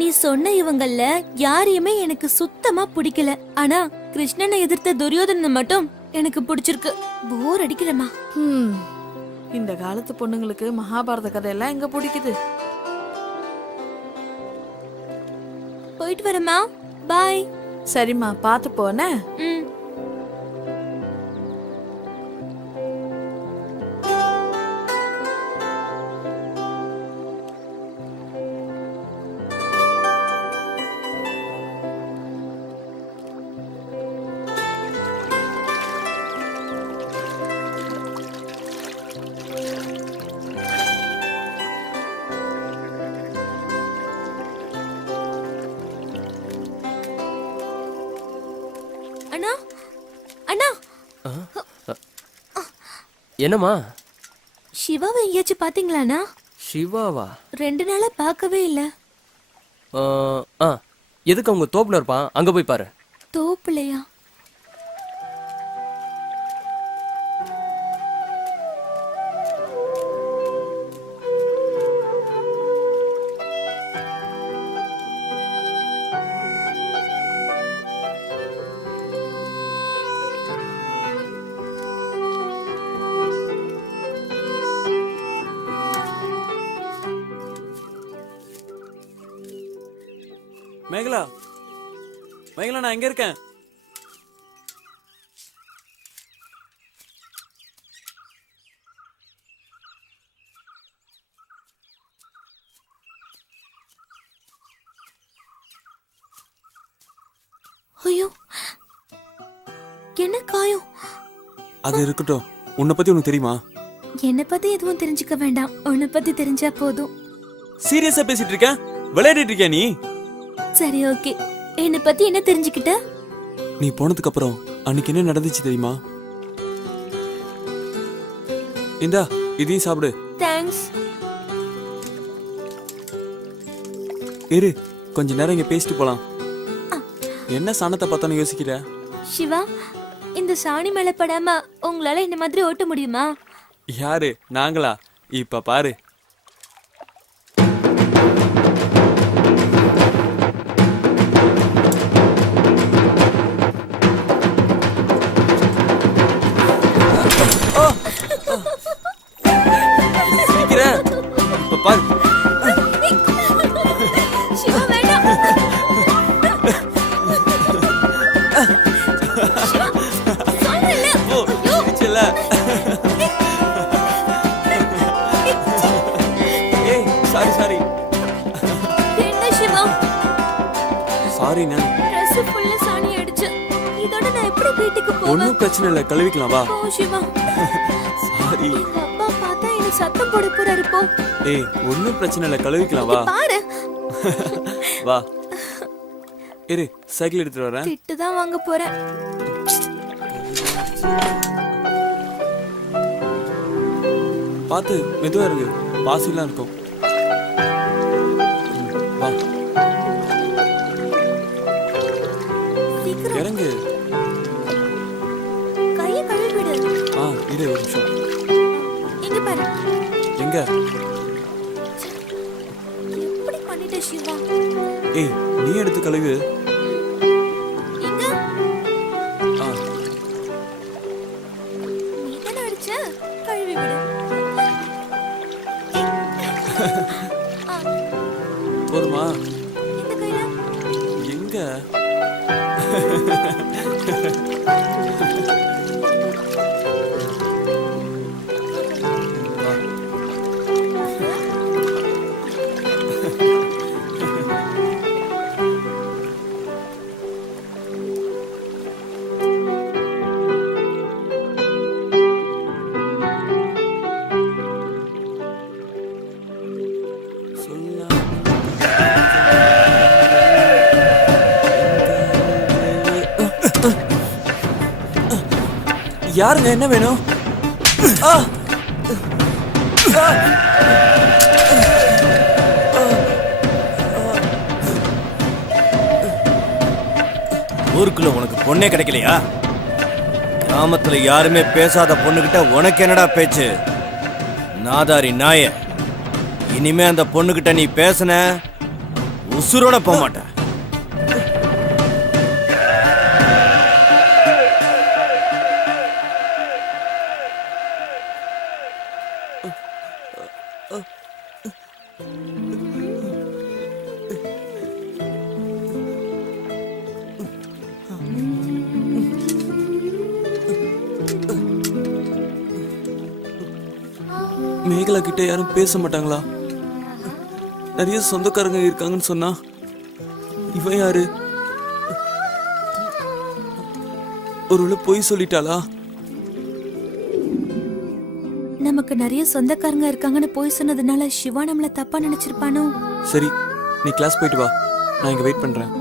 நீ சொன்ன இவங்கள யாரையுமே எனக்கு சுத்தமா பிடிக்கல. ஆனா கிருஷ்ணனை எதிர்த்த துரியோதனனை மட்டும் எனக்கு பிடிச்சிருக்கு. போர் அடிக்கிறமா. இந்த காலத்து பொண்ணுங்களுக்கு மகாபாரத கதையெல்லாம் எங்க பிடிக்குது? போயிட்டு வரமா, பாய். சரிம்மா, பாத்து போன. அண்ணா, அண்ணா, என்னம்மா? சிவாவை எங்கேயாச்சும் பாத்தீங்களாண்ணா? சிவாவா? 2 நாளா பார்க்கவே இல்ல. எதுக்கு அவங்க தோப்புல இருப்பான், அங்க போய் பாரு. தோப்புலையா? மேகலா மேகலா, நான் எங்க இருக்கேன்? ஐயோ, என்ன காயம்? அது இருக்கட்டும், உன்னை பத்தி உனக்கு தெரியுமா? என்னை பத்தி எதுவும் தெரிஞ்சுக்க வேண்டாம், உன்னை பத்தி தெரிஞ்சா போதும். சீரியஸா பேசிட்டு இருக்க? விளையாடிட்டு இருக்கியா நீ? சரி, ஓகே. என்னை பத்தி என்ன தெரிஞ்சுக்கிட்ட? நீ போனதுக்கு அப்புறம் அன்னைக்கு என்ன நடந்துச்சு தெரியுமா? இந்தா இதையும் சாப்பிடு. தேங்க்ஸ். இரு, கொஞ்ச நேரம் இங்க பேசிட்டு போலாம். என்ன சாணத்தை பார்த்தானு யோசிக்கிற? சிவா, இந்த சாணி மேல படாம உங்களால இந்த மாதிரி ஓட்ட முடியுமா? யாரு, நாங்களா? இப்ப பாரு. சிரிக்கிறேன். இப்ப பாரு. சிவா, வேண்டாம். ஓ, சிரிச்சல. ஏய், சாரி. என்ன சிவா? சாரிண்ணா. Dress full சாணி அடிச்சு. இதோட நான் எப்படி வீட்டுக்கு போவேன்? ஒன்னும் பிரச்சனை இல்ல, கழுவிக்கலாம் வா. போ சிவா. சாரி. எங்க அப்பா பார்த்தா என்ன சத்தம் போட போறாரு. போ. ஏய், ஒன்னும் பிரச்சனை இல்ல, கழுவிக்கலாம் வா. பாரு. வா. இரு, சைக்கிள் எடுத்துட்டு வரேன். திட்டு தான் வாங்க போறேன். பாத்து மெதுவா இருக்கு, பாசிலாம் இருக்கும். வா, சீக்கிரம் இறங்கு. கையை கழுவி விடு. இரு ஒரு நிமிஷம். இங்க பாரு. எங்க? எப்படி பண்ணிட்ட சிவா? ஏய், நீ எடுத்து கழுவு. இங்க ஆ, நீ தான அடிச்ச, கழுவி விடு. போதுமா? இந்த கையில எங்க? யாருங்க, என்ன வேணும்? ஊருக்குள்ள உனக்கு பொண்ணே கிடைக்கலையா? கிராமத்துல யாருமே பேசாத பொண்ணுகிட்ட உனக்கு என்னடா பேச்சு? நாதாரி நாய, இனிமே அந்த பொண்ணுகிட்ட நீ பேசுன உசுரோட போக மாட்ட. மேகலா கிட்ட யாரும் பேச மாட்டாங்களா? நிறைய சொந்தக்காரங்க இருக்காங்கன்னு சொன்னா இவன் யாரு? ஒருவேளை பொய் சொல்லிட்டாளா? நமக்கு நிறைய சொந்தக்காரங்க இருக்காங்கன்னு போய் சொன்னதுனால சிவா நம்மள தப்பா நினைச்சிருப்பானோ? சரி, நீ கிளாஸ் போயிட்டு வா, நான் இங்க வெயிட் பண்றேன்.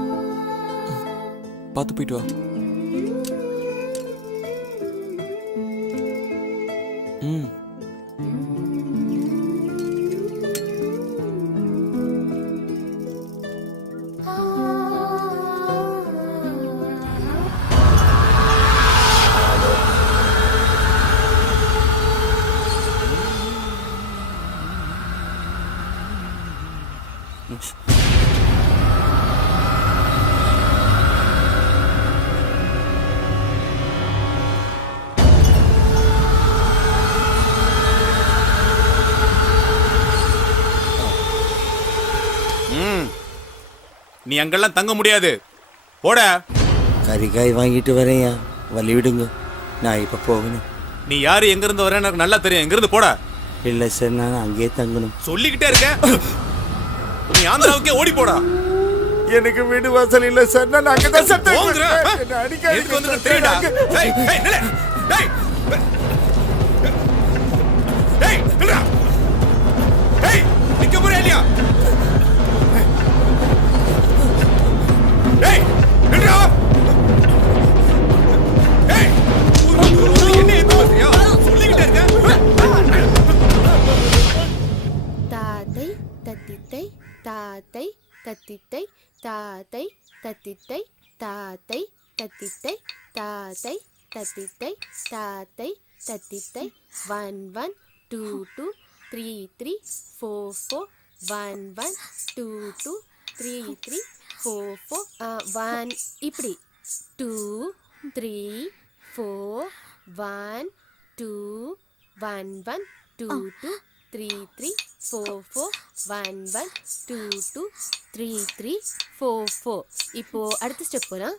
பார்த்து போயிட்டு வா. ம். நீ அங்கெல்லாம் தங்க முடியாது. போட. கறிக்காய் வாங்கிட்டு வரேன்யா, வழி விடுங்க, நான் இப்போ போகணும். நீ யாரு, எங்க இருந்து வரேன்னு எனக்கு நல்லா தெரியும். எங்க இருந்து போட. இல்லை சார், நான் அங்கேயே தங்கணும். சொல்லிக்கிட்டே இருக்க. நீ ஆந்திராவுக்கே ஓடி போடா. எனக்கு வீடு வாசல் இல்லை சார், நான் அங்கே தான் சார் எதுக்கு வந்து தெரியுடா? டேய் டேய் நில்ல. டேய் டேய் நில்லுடா. டேய் நிக்க போறியா இல்லையா? டேய் நில்லுடா. டேய் என்ன ஏத்து பண்றியா? சொல்லிக்கிட்டே இருக்க. தாத்தை தத்தித்தை தாத்தை தத்தித்தை தாத்தை தத்தித்தை தாத்தை தத்தித்தை தாத்தை தத்தித்தை தாத்தை தத்தித்தை 1 1 2 2 3 3 4 4 1 1 2 2 3 3 4 4 1 இப்படி 2 3 4 1 2 1 1 2 2 3 3 4 4 1 1 2 2 3 3 4 4. இப்போ அடுத்த ஸ்டெப் போலாம்.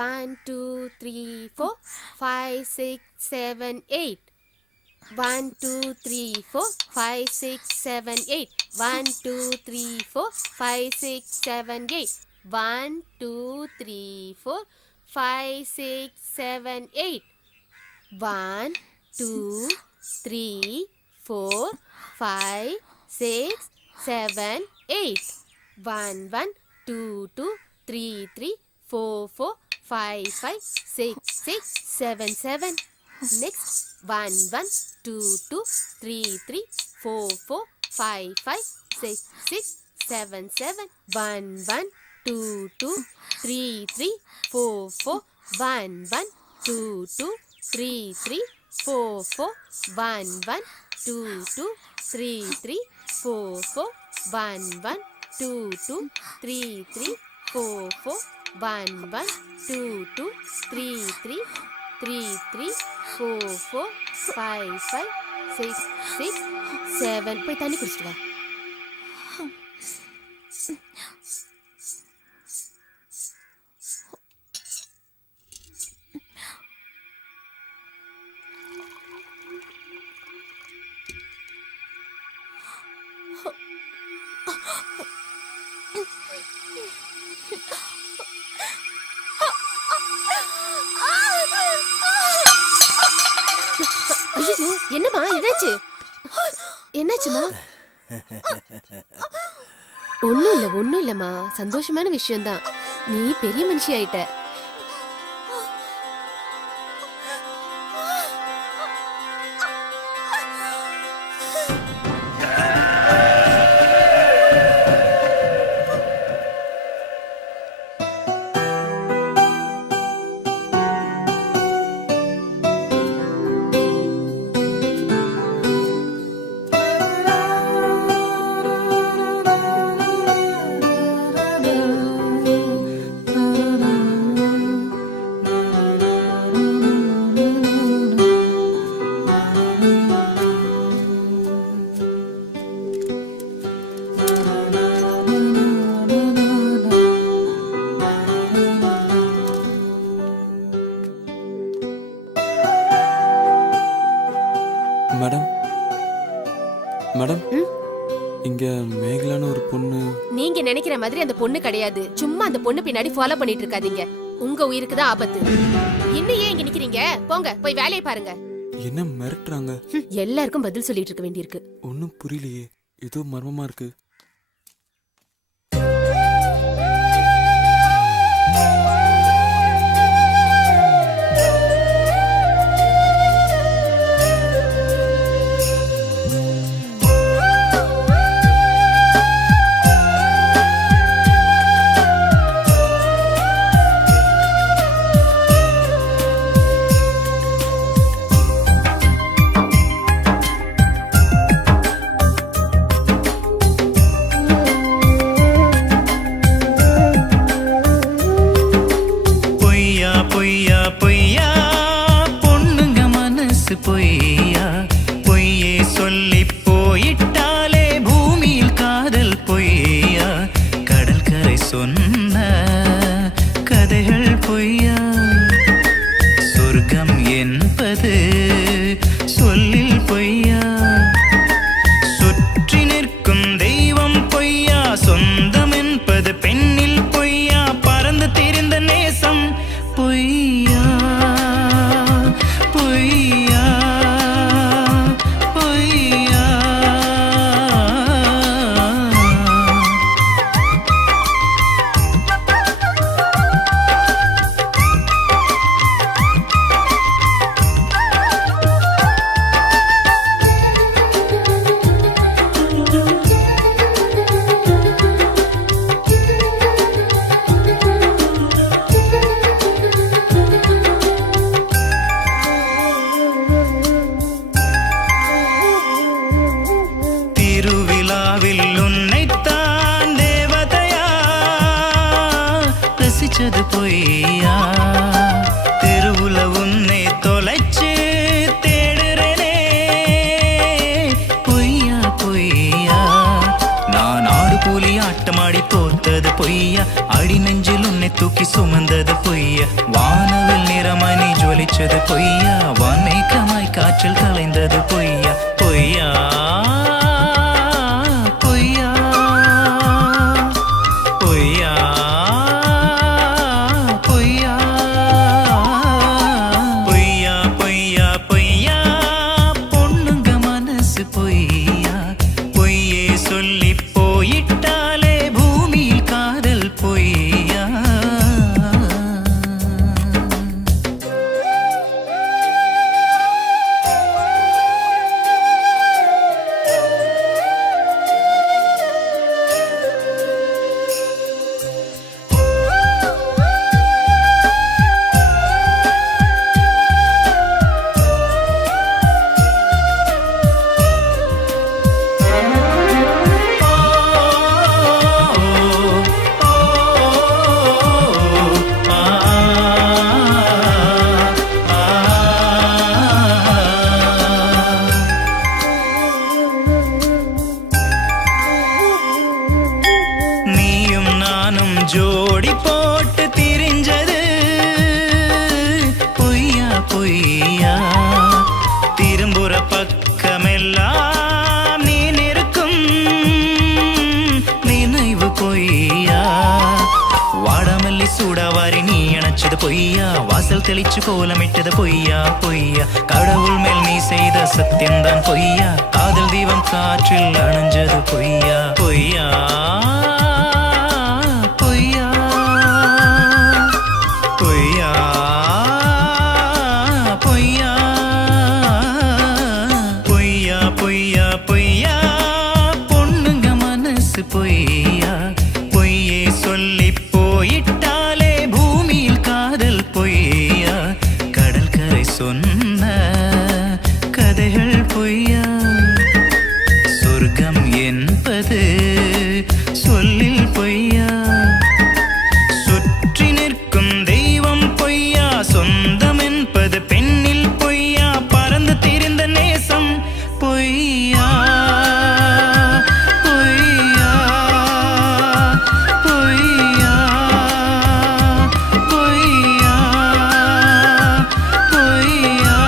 1 2 3 4 5 6 7 8. 1 2 3 4 5 6 7 8. 1 2 3 4 5 6 7 8. 1 2 3 4 5 6 7 8. 1 2 3 4 5 6 7 8. 1 1 2 2 3 3 4 4 5 5 6 6 7 7. Next 1 1 2 2 3 3 4 4 5 5 6 6 7 7. 1 1 2 2 3 3 4 4 1 1 2 2 3 3 4 4 1 1 2 2 3 3 4 4 1 1 2 2 3 3 4 4 1 1 2 2 3 3 3 3 4 4 5 5 6 6 7. போய் தண்ணி குடிச்சிட்டு வா. ஐயோ, என்னம்மா என்னாச்சு? என்னாச்சுமா? ஒண்ணும் இல்லம்மா, சந்தோஷமான விஷயம்தான். நீ பெரிய மனுஷி ஆயிட்ட. மேடம் மேடம் இங்க மேகலான ஒரு பொண்ணு. நீங்க நினைக்கிற மாதிரி அந்த பொண்ணு கிடையாது. சும்மா அந்த பொண்ணு பின்னாடி ஃபாலோ பண்ணிட்டு இருக்காதீங்க. உங்க உயிருக்கு தான் ஆபத்து. இன்னும் ஏன் இங்க நிக்கிறீங்க? போங்க, போய் வேலையை பாருங்க. என்ன மிரட்டுறாங்க? எல்லாருக்கும் பதில் சொல்லிட்டு இருக்க வேண்டியிருக்கு. ஒன்னும் புரியலையே, ஏதோ மர்மமா இருக்கு. நினைச்சது பொய்யா தெருவுல உன்னை தொலைச்சு தேடுறனே பொய்யா பொய்யா நான் ஆடு போலி ஆட்டமாடி தோத்தது பொய்யா அடி நெஞ்சில் உன்னை தூக்கி சுமந்தது பொய்யா வானவில் நிறமணி ஜொலிச்சது பொய்யா வான்மேகமாய் காற்றில் கலைந்தது பொய்யா பொய்யா பொய்யா பொய்யா பொய்யா பொய்யா பொய்யா பொய்யா பொண்ணுங்க மனசு பொய்யா பொய்யே சொல்லி போயிட்டாலே பூமியில் காதல் பொய்யா நீயும் நானும் ஜோடி போட்டு திரிஞ்சது பொய்யா பொய்யா திரும்புற பக்கமெல்லாம் நீ நிற்கும் நினைவு பொய்யா வாடாமல்லி சூடாவாரி நீ அணைச்சது பொய்யா வாசல் தெளிச்சு கோலமிட்டது பொய்யா பொய்யா கடவுள் மேல் நீ செய்த சத்தியம்தான் பொய்யா காதல் தீபம் காற்றில் அணைஞ்சது பொய்யா பொய்யா பொய்யா பொய்யா பொய்யா பொய்யா பொய்யா பொய்யா பொண்ணுங்க மனசு பொய்யா பொய்யே சொல்லி போயிட்டாலே பூமியில் காதல் பொய்யா கடல் கரை சொன்ன கதைகள் பொய்யா சொர்க்கம் என்பது சொல்லில் பொய்யா சுற்றி நிற்கும் தெய்வம் பொய்யா சொந்தம் என்பது பெண்ணில் பொய்யா பறந்து திரிந்த நேசம் பொய்யா பொய்யா பொய்யா பொய்யா பொய்யா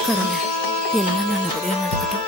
கடவுளே எல்லாம் நல்லபடியா நடக்கட்டும்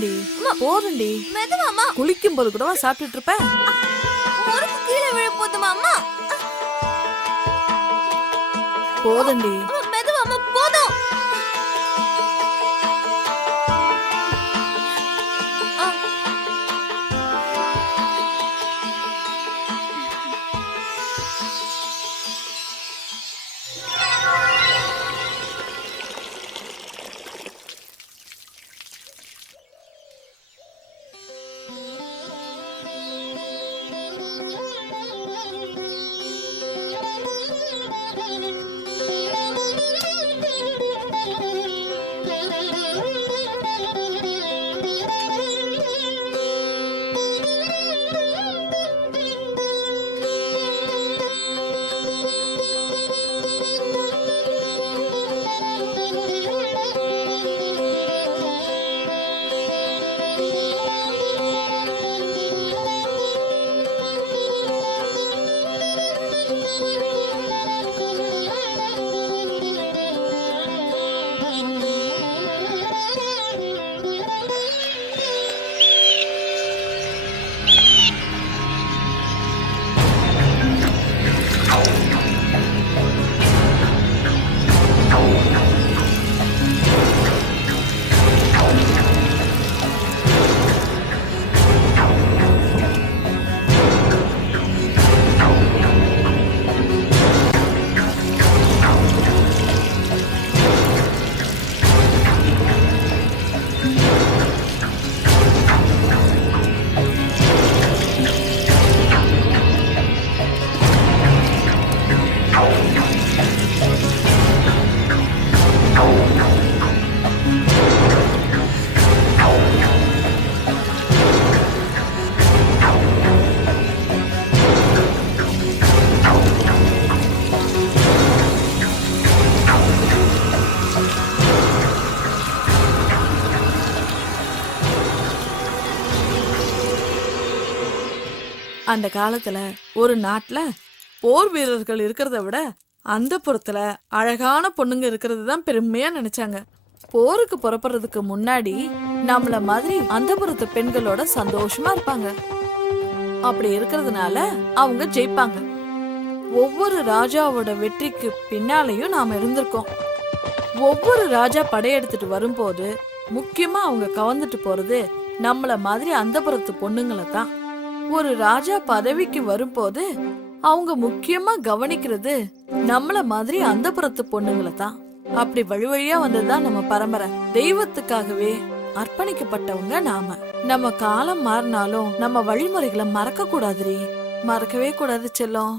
போதுண்டி போதுண்டி. மெதுவாமா. குளிக்கும் போது கூடவா சாப்பிட்டுட்டு இருப்பேன். முறுக்கு கீழே விழ போதுமா அம்மா. போதுண்டி. மெதுவாமா போதும். அந்த காலத்துல ஒரு நாட்டுல போர் வீரர்கள் இருக்கிறத விட அந்த புறத்துல அழகான பொண்ணுங்க இருக்கிறது தான் பெருமையா நினைச்சாங்க. போருக்கு புறப்படுறதுக்கு முன்னாடி நம்மள மாதிரி அந்த புறத்து பெண்களோட சந்தோஷமா இருப்பாங்க. அப்படி இருக்கிறதுனால அவங்க ஜெயிப்பாங்க. ஒவ்வொரு ராஜாவோட வெற்றிக்கு பின்னாலையும் நாம இருந்திருக்கோம். ஒவ்வொரு ராஜா படையெடுத்துட்டு வரும்போது முக்கியமா அவங்க கவர்ந்துட்டு போறது நம்மள மாதிரி அந்த புறத்து பொண்ணுங்களை தான். ஒரு ராஜா பதவிக்கு வரும்போது அவங்க முக்கியமா கவனிக்கிறது நம்மள மாதிரி அந்த புறத்து பொண்ணுங்களை தான். அப்படி வழி வழியா வந்ததுதான் நம்ம பரம்பரை. தெய்வத்துக்காகவே அர்ப்பணிக்கப்பட்டவங்க நாம. நம்ம காலம் மாறினாலும் நம்ம வழிமுறைகளை மறக்க கூடாதுரி. மறக்கவே கூடாது செல்லம்.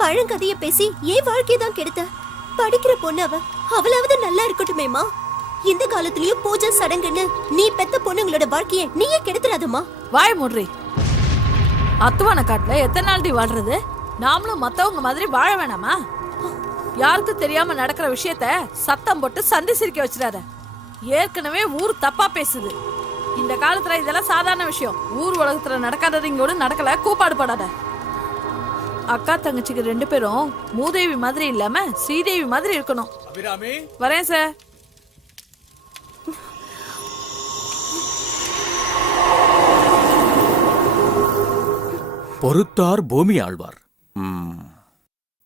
பழங்கதைய பேசி ஏன் வாழ்க்கையதான் கெடுத்த? படிக்கிற பொண்ணு அவளாவது நல்லா இருக்கட்டுமேமா. இந்த காலத்திலயும் பூஜை சடங்குன்னு நீ பெத்த பொண்ணுங்களோட வாழ்க்கைய நீயே கெடுத்துறாதம்மா. வாய் மூடுறி. அத்துவான காட்டுல எத்தனை நாள் வாழ்றது? நாமளும் மத்தவங்க மாதிரி வாழ வேணாமா? யாருக்கு தெரியாம நடக்கிற விஷயத்த சத்தம் போட்டு சந்தி சிரிக்க வச்சிடாத. ஏற்கனவே ஊர் தப்பா பேசுது. இந்த காலத்துல இதெல்லாம் சாதாரண விஷயம். ஊர் உலகத்துல நடக்காதது இங்கோடு நடக்கல. கூப்பாடு படாத. அக்கா தங்கச்சிக்கு 2 பேரும் மூதேவி மாதிரி இல்லாம ஸ்ரீதேவி மாதிரி இருக்கணும். வரேன் சார். பொறுத்தார் பூமி ஆழ்வார்.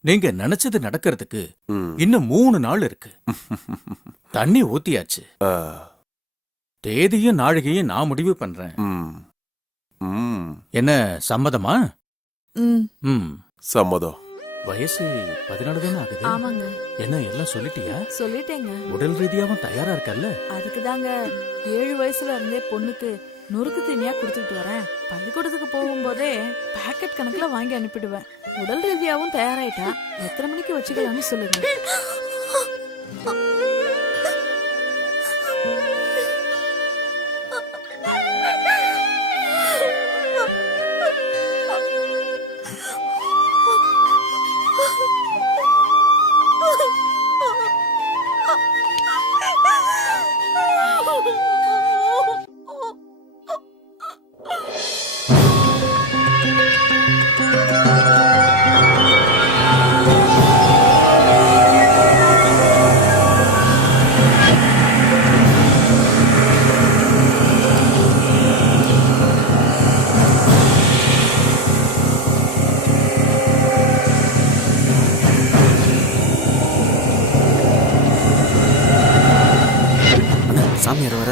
நீங்க நினைச்சது நடக்கிறதுக்கு இன்னும் 3 நாள் இருக்கு. தண்ணி ஊத்தியாச்சு. தேதியும் நாழிகையும் நான் முடிவு பண்றேன். என்ன சம்மதமா? சம்மதம். வயசு 14 தானே ஆகுது. ஆமாங்க. என்ன எல்லாம் சொல்லிட்டியா? சொல்லிட்டேங்க. உடல் ரீதியாவும் தயாரா இருக்கல்ல? அதுக்கு தாங்க 7 வயசுல இருந்தே பொண்ணுக்கு நொறுக்கு தீனியா கொடுத்துட்டு வரேன். பள்ளிக்கூடத்துக்கு போகும்போதே பாக்கெட் கணக்குல வாங்கி அனுப்பிடுவேன். உடல் ரீதியாவும் தயாராயிட்டா எத்தனை மணிக்கு வச்சுக்கலாம்னு சொல்லுங்க.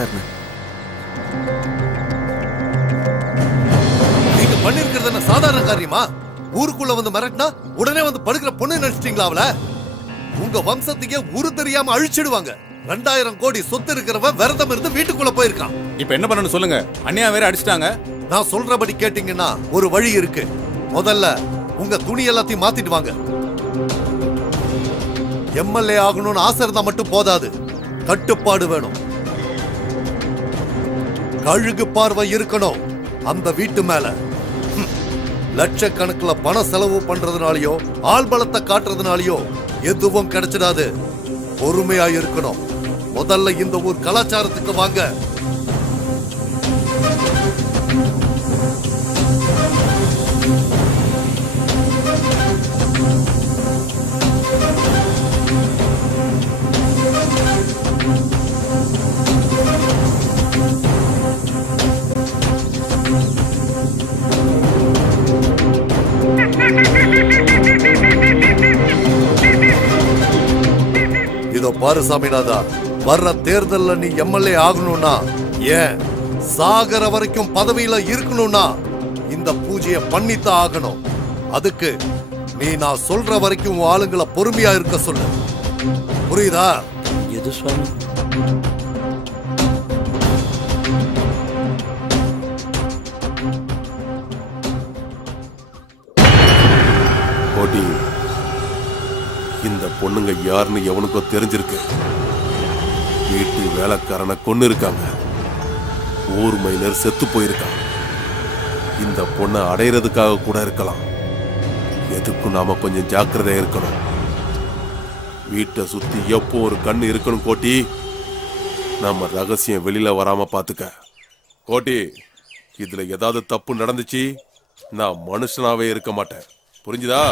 இருந்தேன். நீங்க பண்ணிருக்கிறது என்ன சாதாரண காரியமா? ஊருக்குள்ள வந்து மிரட்டினா உடனே வந்து படுக்கிற பொண்ணு நினைச்சிட்டீங்களா அவள? உங்க வம்சத்தையே உரு தெரியாம அழிச்சிடுவாங்க. 2000 கோடி சொத்து இருக்கிறவன் விரதம் இருந்து வீட்டுக்குள்ள போயிருக்கான். இப்ப என்ன பண்ணணும் சொல்லுங்க. அண்ணியா வேற அடிச்சிட்டாங்க. நான் சொல்றபடி கேட்டீங்கன்னா ஒரு வழி இருக்கு. முதல்ல உங்க துணி எல்லாத்தையும் மாத்திட்டு வாங்க. எம்எல்ஏ ஆகணும்னு ஆசை இருந்தா மட்டும் போதாது, கட்டுப்பாடு வேணும். கழுகு பார்வை இருக்கணும் அந்த வீட்டு மேல. லட்சக்கணக்கில் பண செலவு பண்றதுனாலயோ ஆள் பலத்தை காட்டுறதுனாலயோ எதுவும் கிடைச்சிடாது. பொறுமையா இருக்கணும். முதல்ல இந்த ஊர் கலாச்சாரத்துக்கு வாங்க. இதோ பாரு சாமிநாதா, வர்ற தேர்தல்ல நீ எம்எல்ஏ ஆகணும்னா, ஏன் சாகர வரைக்கும் பதவியில இருக்கணும்னா இந்த பூஜையை பண்ணித்தான் ஆகணும். அதுக்கு நீ நான் சொல்ற வரைக்கும் உன் ஆளுங்களை பொறுமையா இருக்க சொல்லு. புரியுதா? எது சுவாமி? கோட்டி, இந்த பொண்ணுங்க யாருன்னு எவனுக்கோ தெரிஞ்சிருக்கு. வீட்டு வேலைக்காரனை கொன்னு இருக்காங்க. ஊர் மைனர் செத்து போயிருக்கான். இந்த பொண்ணை அடையிறதுக்காக கூட இருக்கலாம். எதுக்கும் நாம கொஞ்சம் ஜாக்கிரதையா இருக்கணும். வீட்டை சுத்தி எப்போ ஒரு கண்ணு இருக்கணும் கோட்டி. நம்ம ரகசியம் வெளியில வராம பாத்துக்க. கோட்டி, இதுல ஏதாவது தப்பு நடந்துச்சு நான் மனுஷனாவே இருக்க மாட்டேன். புரிஞ்சுதா?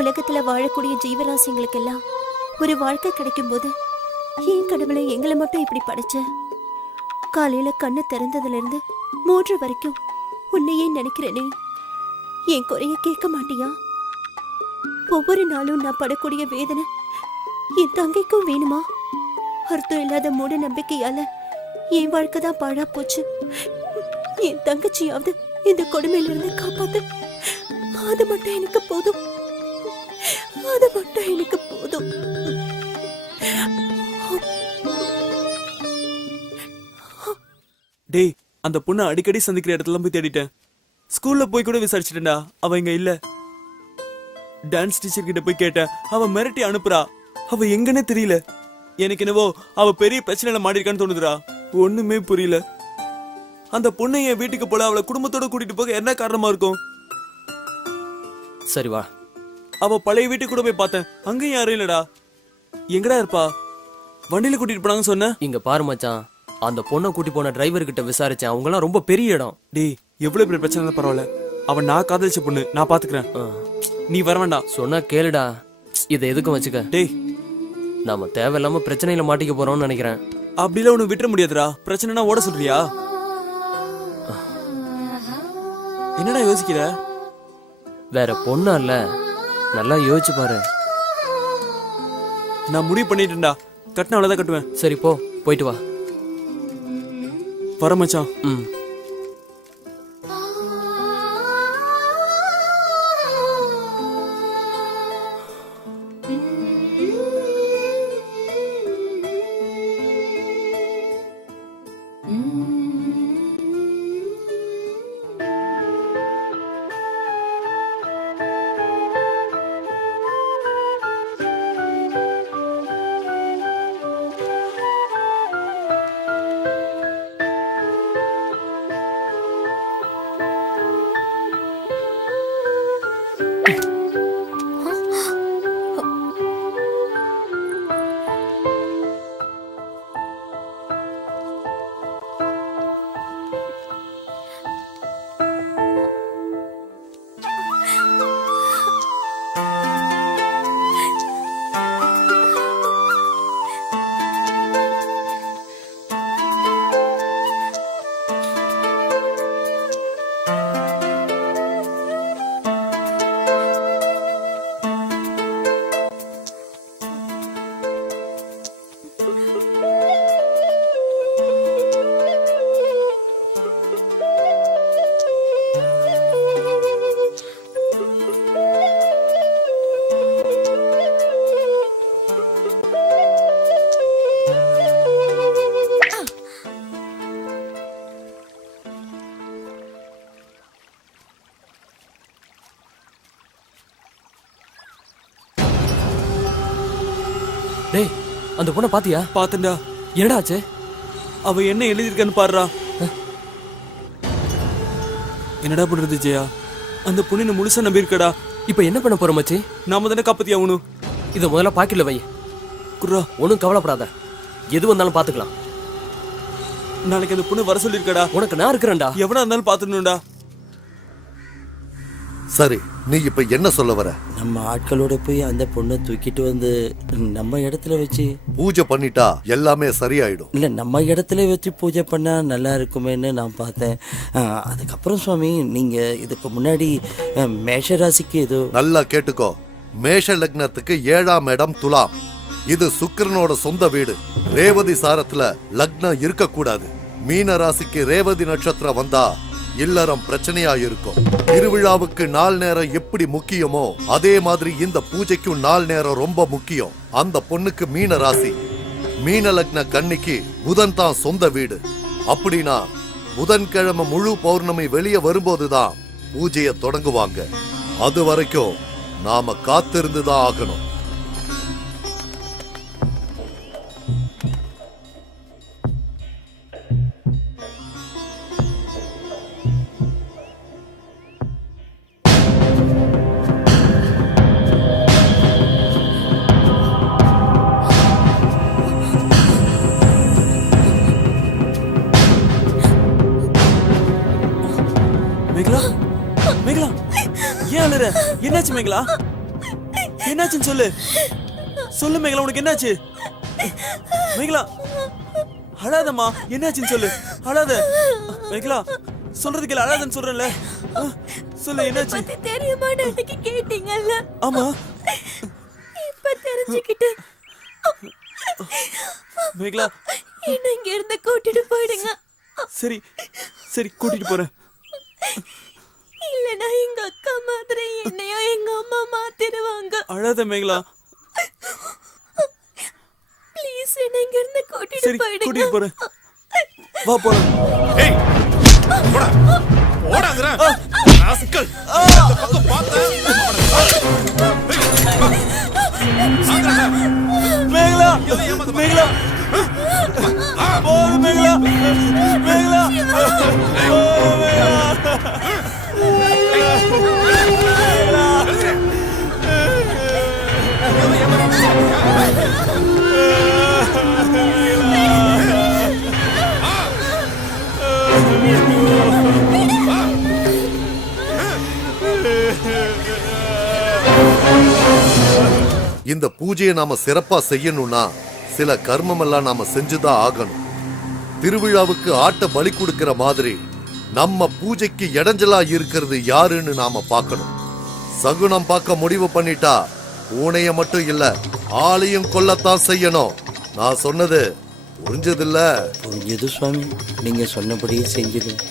உலகத்துல வாழக்கூடிய ஜீவராசிங்களுக்கெல்லாம் ஒரு வாழ்க்கை கிடைக்கும் போது ஏன் கடவுளை எங்களை மட்டும் இப்படி படைச்ச? காலையில கண்ணு திறந்ததுல இருந்து 3 வரைக்கும் உன்னையே நினைக்கிறேனே, என் குறைய கேட்க மாட்டியா? ஒவ்வொரு நாளும் நான் படக்கூடிய வேதனை என் தங்கைக்கும் வேணுமா? அர்த்தம் இல்லாத மூட நம்பிக்கையால என் வாழ்க்கை தான் பாழா போச்சு. என் தங்கச்சியாவது இந்த கொடுமையில இருந்து காப்பாத்து. அது மட்டும் எனக்கு போதும். அது மட்டும் எனக்கு போதும். டேய், அந்த பொண்ணை அடிக்கடி சந்திக்கிற இடத்துல போய் தேடிட்டேன். ஸ்கூல்ல போய் கூட விசாரிச்சிட்டேன்டா, அவ இங்க இல்ல. டான்ஸ் டீச்சர் கிட்ட போய் கேட்டேன், அவ மிரட்டி அனுப்புறா. அவ எங்கன்னே தெரியல. எனக்கு என்னவோ அவ பெரிய பிரச்சனையில மாட்டிருக்கான்னு தோணுதுடா. ஒண்ணுமே புரியல. அந்த பொண்ணை என் வீட்டுக்கு போல அவளை குடும்பத்தோட கூட்டிட்டு போக என்ன காரணமா இருக்கும்? சரி வா. அவ பழைய வீட்டுக்கு கூட போய் பார்த்தேன், அங்கேயும் யாரும் இல்லடா. எங்கடா இருப்பா? வண்டியில கூட்டிட்டு போனாங்க சொன்ன. இங்க பாரு மச்சான், அந்த பொண்ணை கூட்டி போன டிரைவர் கிட்ட விசாரிச்சேன். அவங்க எல்லாம் ரொம்ப பெரிய இடம். டேய், எவ்வளவு பெரிய பிரச்சனை பரவாயில்ல. அவன் நான் காதலிச்ச பொண்ணு, நான் பாத்துக்கிறேன். நீ வர வேண்டாம். சொன்னா கேளுடா. இதை எதுக்கும் வச்சுக்க. டேய், நாம தேவையில்லாம பிரச்சனையில மாட்டிக்க போறோம்னு நினைக்கிறேன். அப்படிலாம் ஒண்ணு விட்டுற முடியாதுடா. பிரச்சனைனா ஓட சொல்றியா? என்னடா யோசிக்கிற? வேற பொண்ணா இல்ல, நல்லா யோசிச்சு பாரு. நான் முடிவு பண்ணிட்டேன்டா. கட்டின அவ்வளவுதான் கட்டுவேன். சரி போ, போயிட்டு வா. வர மச்சான். டேய், அந்த பொண்ணை பாத்தியா? பாத்தண்டா. என்னடா ஆச்சு? அவ என்ன எழுதிருக்கான்னு பாருடா. என்னடா பண்றது ஜெயா? அந்த பொண்ணு முழுசா நம்பி இருக்கடா. இப்ப என்ன பண்ண போற மச்சி? நாம தானே காப்பாத்தி ஆகணும். இதை முதல்ல பாக்கெட்ல வை. குர்ரா, ஒன்னும் கவலைப்படாத, எது வந்தாலும் பாத்துக்கலாம். நாளைக்கு அந்த பொண்ணு வர சொல்லிருக்கடா. உனக்கு நான் இருக்கிறேன்டா. எவனா இருந்தாலும் பாத்துடணும்டா. சரி, நீ இப்ப என்ன சொல்ல வர? நம்ம ஆட்களோட போய் அந்த பொண்ணை தூக்கிட்டு வந்து நம்ம இடத்துல வச்சு பூஜை பண்ணிட்டா எல்லாமே சரியாயிடும். இல்ல, நம்ம இடத்துல வச்சு பூஜை பண்ணா நல்லா இருக்குமேன்னு நான் பார்த்தேன். அதுக்கப்புறம் சுவாமி, நீங்க இதுக்கு முன்னாடி மேஷ ராசிக்கு ஏதோ. நல்லா கேட்டுக்கோ. மேஷ லக்னத்துக்கு 7ஆம் இடம் துலாம். இது சுக்கிரனோட சொந்த வீடு. ரேவதி சாரத்துல லக்னம் இருக்க கூடாது. மீன ராசிக்கு ரேவதி நட்சத்திரம் வந்தா இல்லறம் பிரச்சனையா இருக்கும். திருவிழாவுக்கு நாள் நேரம் எப்படி முக்கியமோ அதே மாதிரி இந்த பூஜைக்கும் நாள் நேரம் ரொம்ப முக்கியம். அந்த பொண்ணுக்கு மீன ராசி, மீன லக்ன கன்னிக்கு புதன் தான் சொந்த வீடு. அப்படின்னா புதன்கிழமை முழு பௌர்ணமி வெளியே வரும்போதுதான் பூஜையை தொடங்குவாங்க. அது வரைக்கும் நாம காத்திருந்துதான் ஆகணும். மேகலா, மேகலா, ஏன் அழுற? என்னாச்சு மேகலா? என்னாச்சுன்னு சொல்லு. சொல்லு மேகலா, உனக்கு என்னாச்சு? மேகலா, அழாதம்மா. என்னாச்சுன்னு சொல்லு. அழாத மேகலா. சொல்றதுக்கு அழாதன்னு சொல்றேன்ல. சொல்லு, என்னாச்சு? தெரியுமா எனக்கு கேட்டீங்கல்ல? ஆமா. இப்ப தெரிஞ்சுக்கிட்டேன். மேகலா, என்ன இங்க இருந்து கூட்டிட்டு போயிடுங்க. சரி சரி, கூட்டிட்டு போறேன். இல்லனா எங்க அக்கா மாதிரி என்னையும் எங்க அம்மா மாத்திடுவாங்க. அழாத மேகலா. ப்ளீஸ் என்ன இங்க இருந்து கூட்டிட்டு சரி, போயிடுங்க. கூட்டிட்டு போறேன். வா போலாம். ஏய் போடா போடாங்கற ராஸ்கல். இந்த பக்கம் பாத்த மேகலா, மேகலா. போடு மேகலா. மேகலா. இந்த பூஜையை நாம சிறப்பா செய்யணும்னா சில கர்மம் எல்லாம் நாம செஞ்சுதான் ஆகணும். திருவிழாவுக்கு ஆட்ட பலி கொடுக்கிற மாதிரி நம்ம பூஜைக்கு இடைஞ்சலா இருக்கிறது யாருன்னு நாம பார்க்கணும். சகுனம் பார்க்க முடிவு பண்ணிட்டா பூனைய மட்டும் இல்ல, ஆளையும் கொல்லத்தான் செய்யணும். நான் சொன்னது புரிஞ்சதில்ல? புரிஞ்சது சுவாமி. நீங்க சொன்னபடியே செஞ்சிடும்.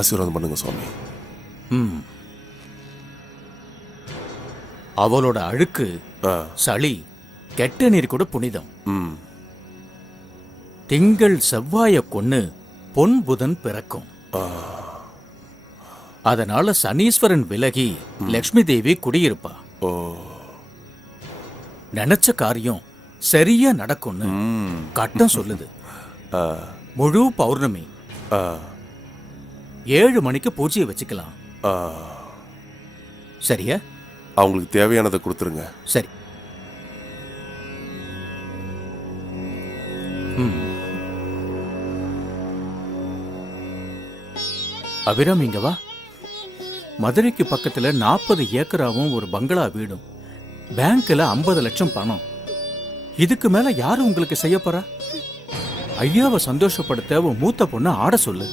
ஆசீர்வாதம் பண்ணுங்க சுவாமி. அவளோட அழுக்கு, சளி, கெட்ட நீர் கூட புனிதம். திங்கள் செவ்வாய கொன்னு பொன் புதன் பிறக்கும். அதனால சனீஸ்வரன் விலகி லக்ஷ்மி தேவி குடியிருப்பா. நினைச்ச காரியம் சரியா நடக்கும்னு கட்டம் சொல்லுது. முழு பௌர்ணமி 7 மணிக்கு பூஜையை வச்சுக்கலாம். சரியா? அவங்களுக்கு தேவையானதை கொடுத்துருங்க. சரி. அபிராம், இங்க வா. மதுரைக்கு பக்கத்துல 40 ஏக்கராவும் ஒரு பங்களா வீடும், பேங்க்ல 50 லட்சம் பணம். இதுக்கு மேல யாரு உங்களுக்கு செய்ய போறா? ஐயாவை சந்தோஷப்படுத்த உன் மூத்த பொண்ணு ஆட சொல்லு.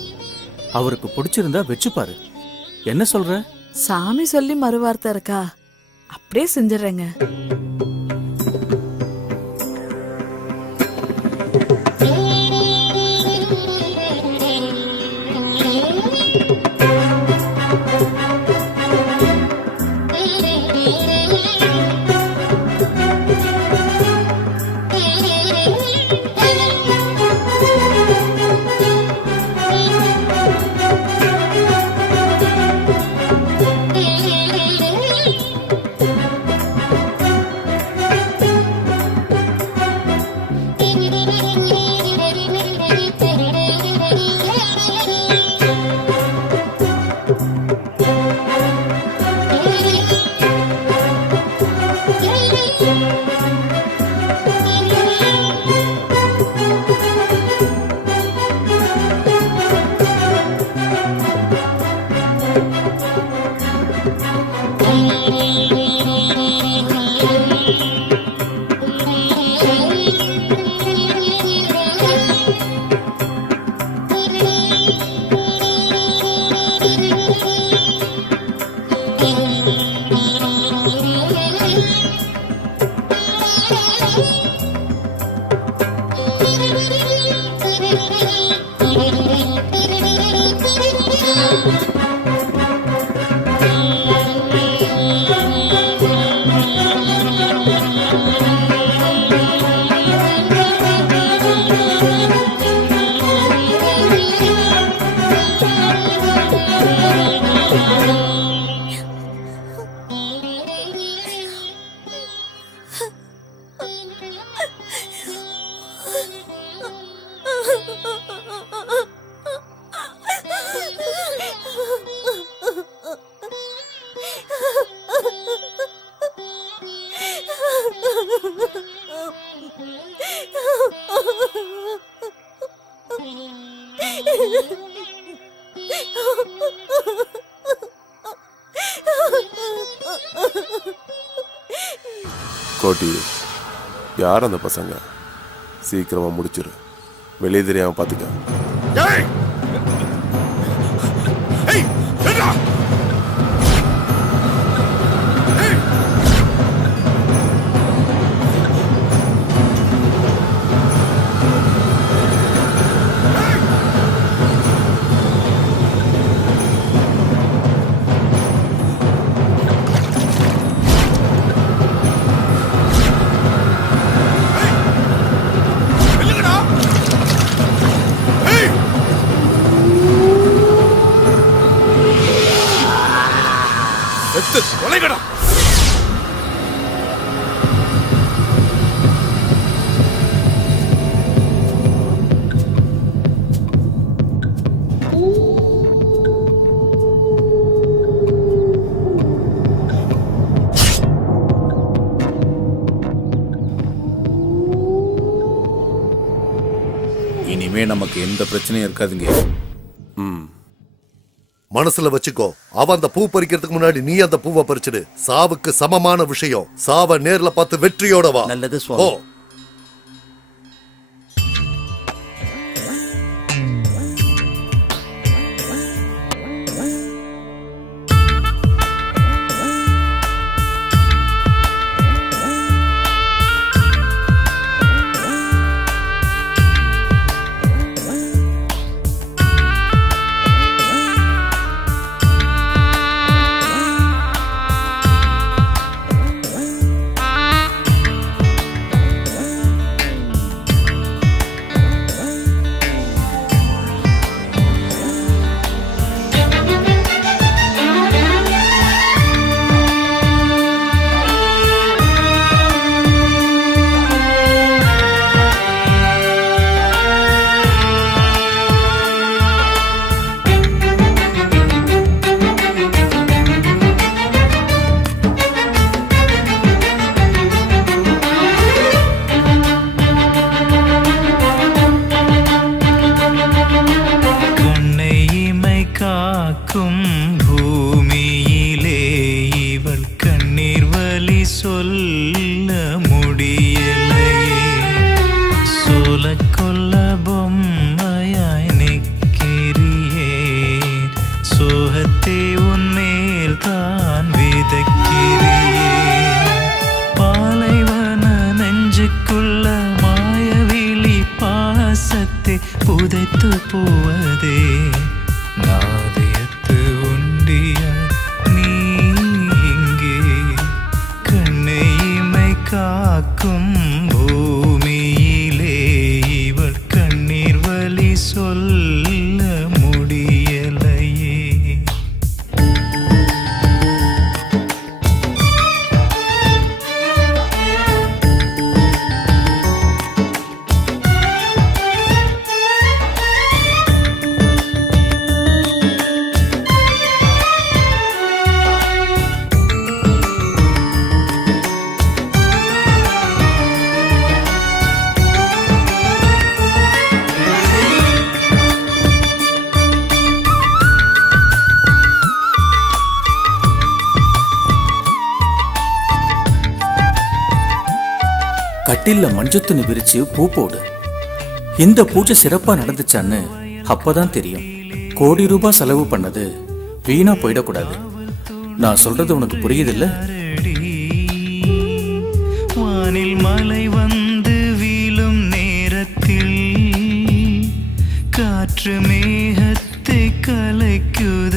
அவருக்கு பிடிச்சிருந்தா வச்சுப்பாரு. என்ன சொல்ற? சாமி சொல்லி மறுவார்த்தை இருக்கா? அப்படியே செஞ்சிடறேங்க. கோட்டி, யார் அந்த பசங்க? சீக்கிரமா முடிச்சிரு, வெளியே தெரியாம பாத்துக்க. இனிமே நமக்கு எந்த பிரச்சனையும் இருக்காதுங்க. மனசுல வச்சுக்கோ, அவன் அந்த பூ பறிக்கிறதுக்கு முன்னாடி நீ அந்த பூவை பறிச்சிடு. சாவுக்கு சமமான விஷயம். சாவ நேர்ல பார்த்து வெற்றியோட வா. நல்லது சுவாமி. புதைத்து போவதே நாதயத்து உண்டிய நீ இங்கே கண்ணை இமை காக்கும் பூமியிலே இவள் கண்ணீர் வலி சொல்ல முடியலையே. கட்டில்ல மஞ்சத்துணி விரிச்சு பூ போடு. இந்த பூஜை சிறப்பா நடந்துச்சான்னு அப்பதான் தெரியும். கோடி ரூபாய் செலவு பண்ணது வீணா போயிடக்கூடாது. நான் சொல்றது உனக்கு புரியுதில்ல? வானில் மலை வந்து வீழும் நேரத்தில் காற்று மேகத்தை கலைக்குது.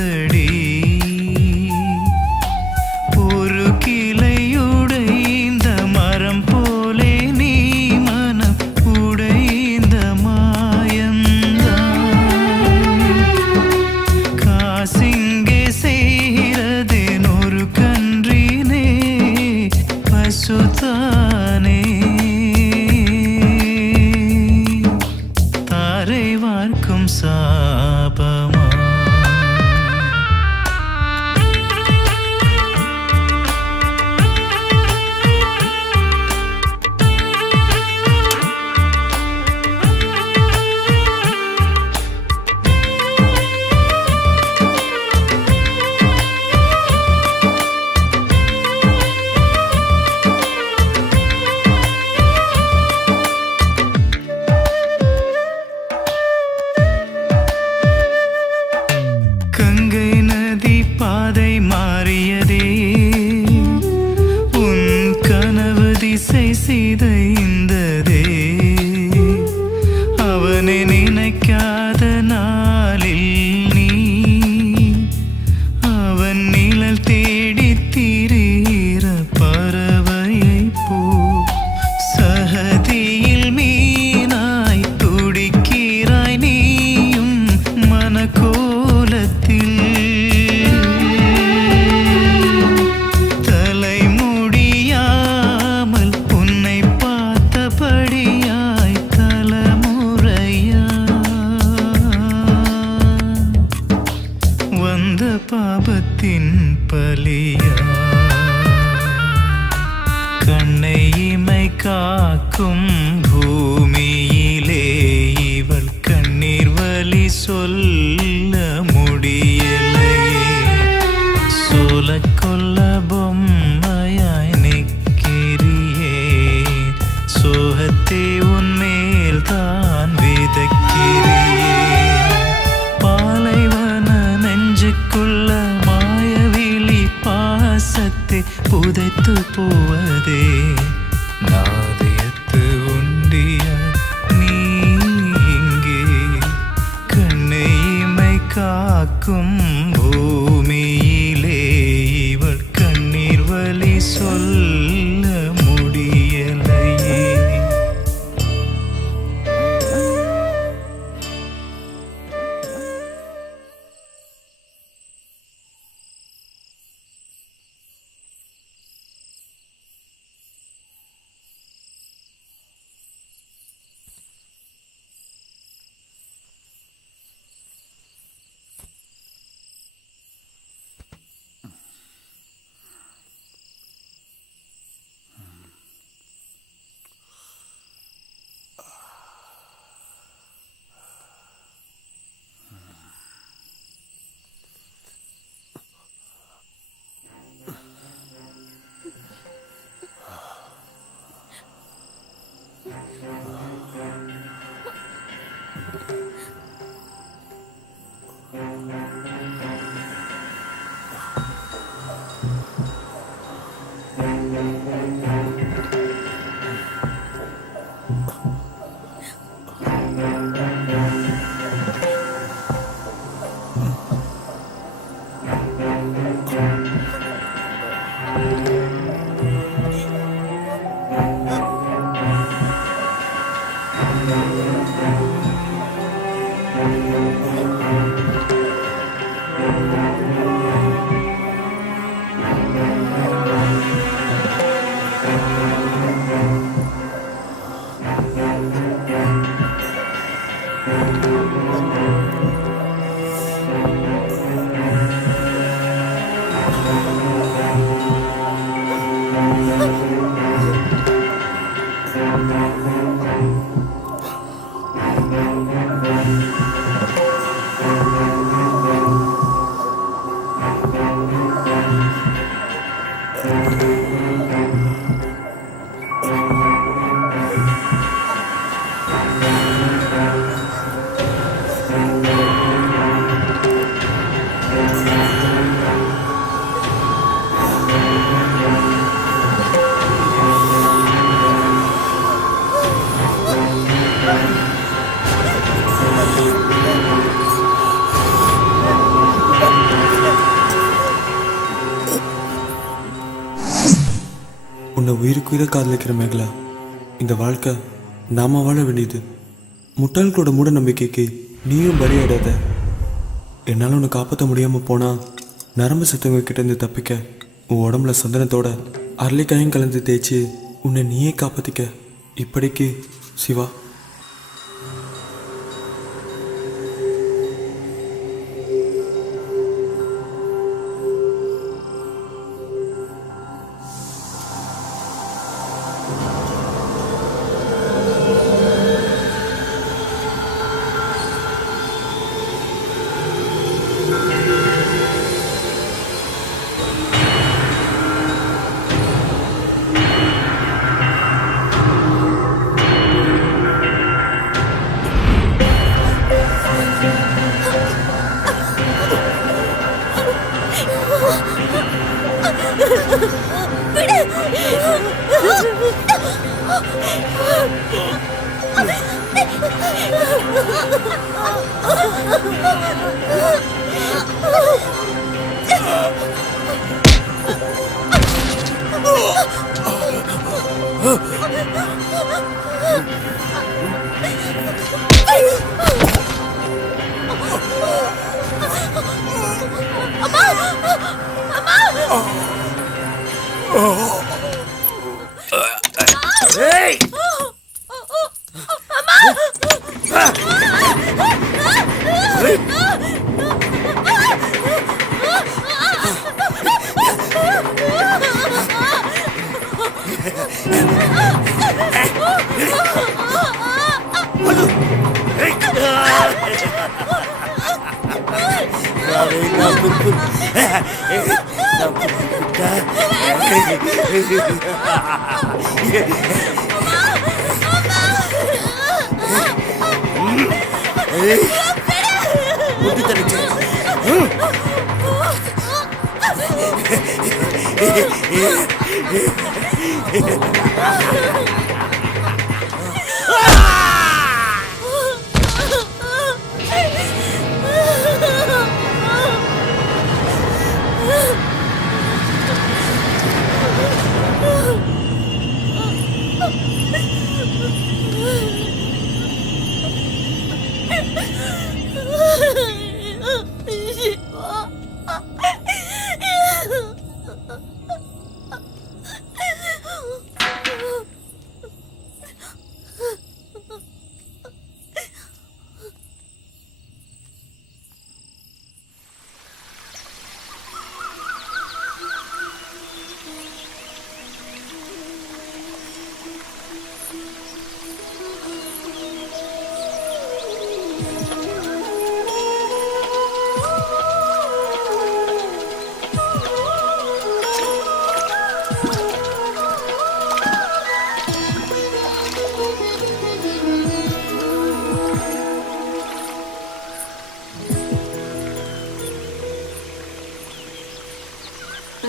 அவனை நினைக்காத நாளில் நீ அவன் நிழல் தேடி திரிகிற பறவையை போ சகதியில் மீனாய் துடிக்கிறாய் நீயும் மனக்கோலத்தில் தலைமுடியாமல் உன்னை பார்த்தபடியாய் தலைமுறையா வந்த பாபத்தின் பலியா கண்ணை இமை காக்கும் பூமியிலே இவள் கண்ணீர் வலி சொல்ல முடியலையே சோல கொல்ல பொம்மையாய் நிற்கிறியே சோகத்தை உன்மேல் தான் விதைக்கிறியே பாலைவன நெஞ்சுக்குள்ள மாயவிழி பாசத்தை புதைத்து போவதே நாதயத்து உண்டிய நீ இங்கே கண்ணை இமை காக்கும் பூமியிலே இவள் கண்ணீர் வலி சொல்ல முடியலையே உன்னை உயிருக்குயிர காதலிக்கிற மேகலா, இந்த வாழ்க்கை நாம வாழ வேண்டியது. முட்டாள்களோட மூட நம்பிக்கைக்கு நீயும் பலியாடாத. என்னால் உன்னை காப்பாற்ற முடியாமல் போனா நரம்பு சத்தவங்க கிட்ட இருந்து தப்பிக்க உன் உடம்புல சந்தனத்தோட அரளிக்காயும் கலந்து தேய்ச்சி உன்னை நீயே காப்பாற்றிக்க. இப்படிக்கு சிவா.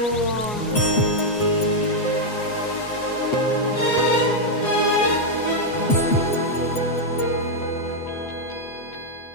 Oh.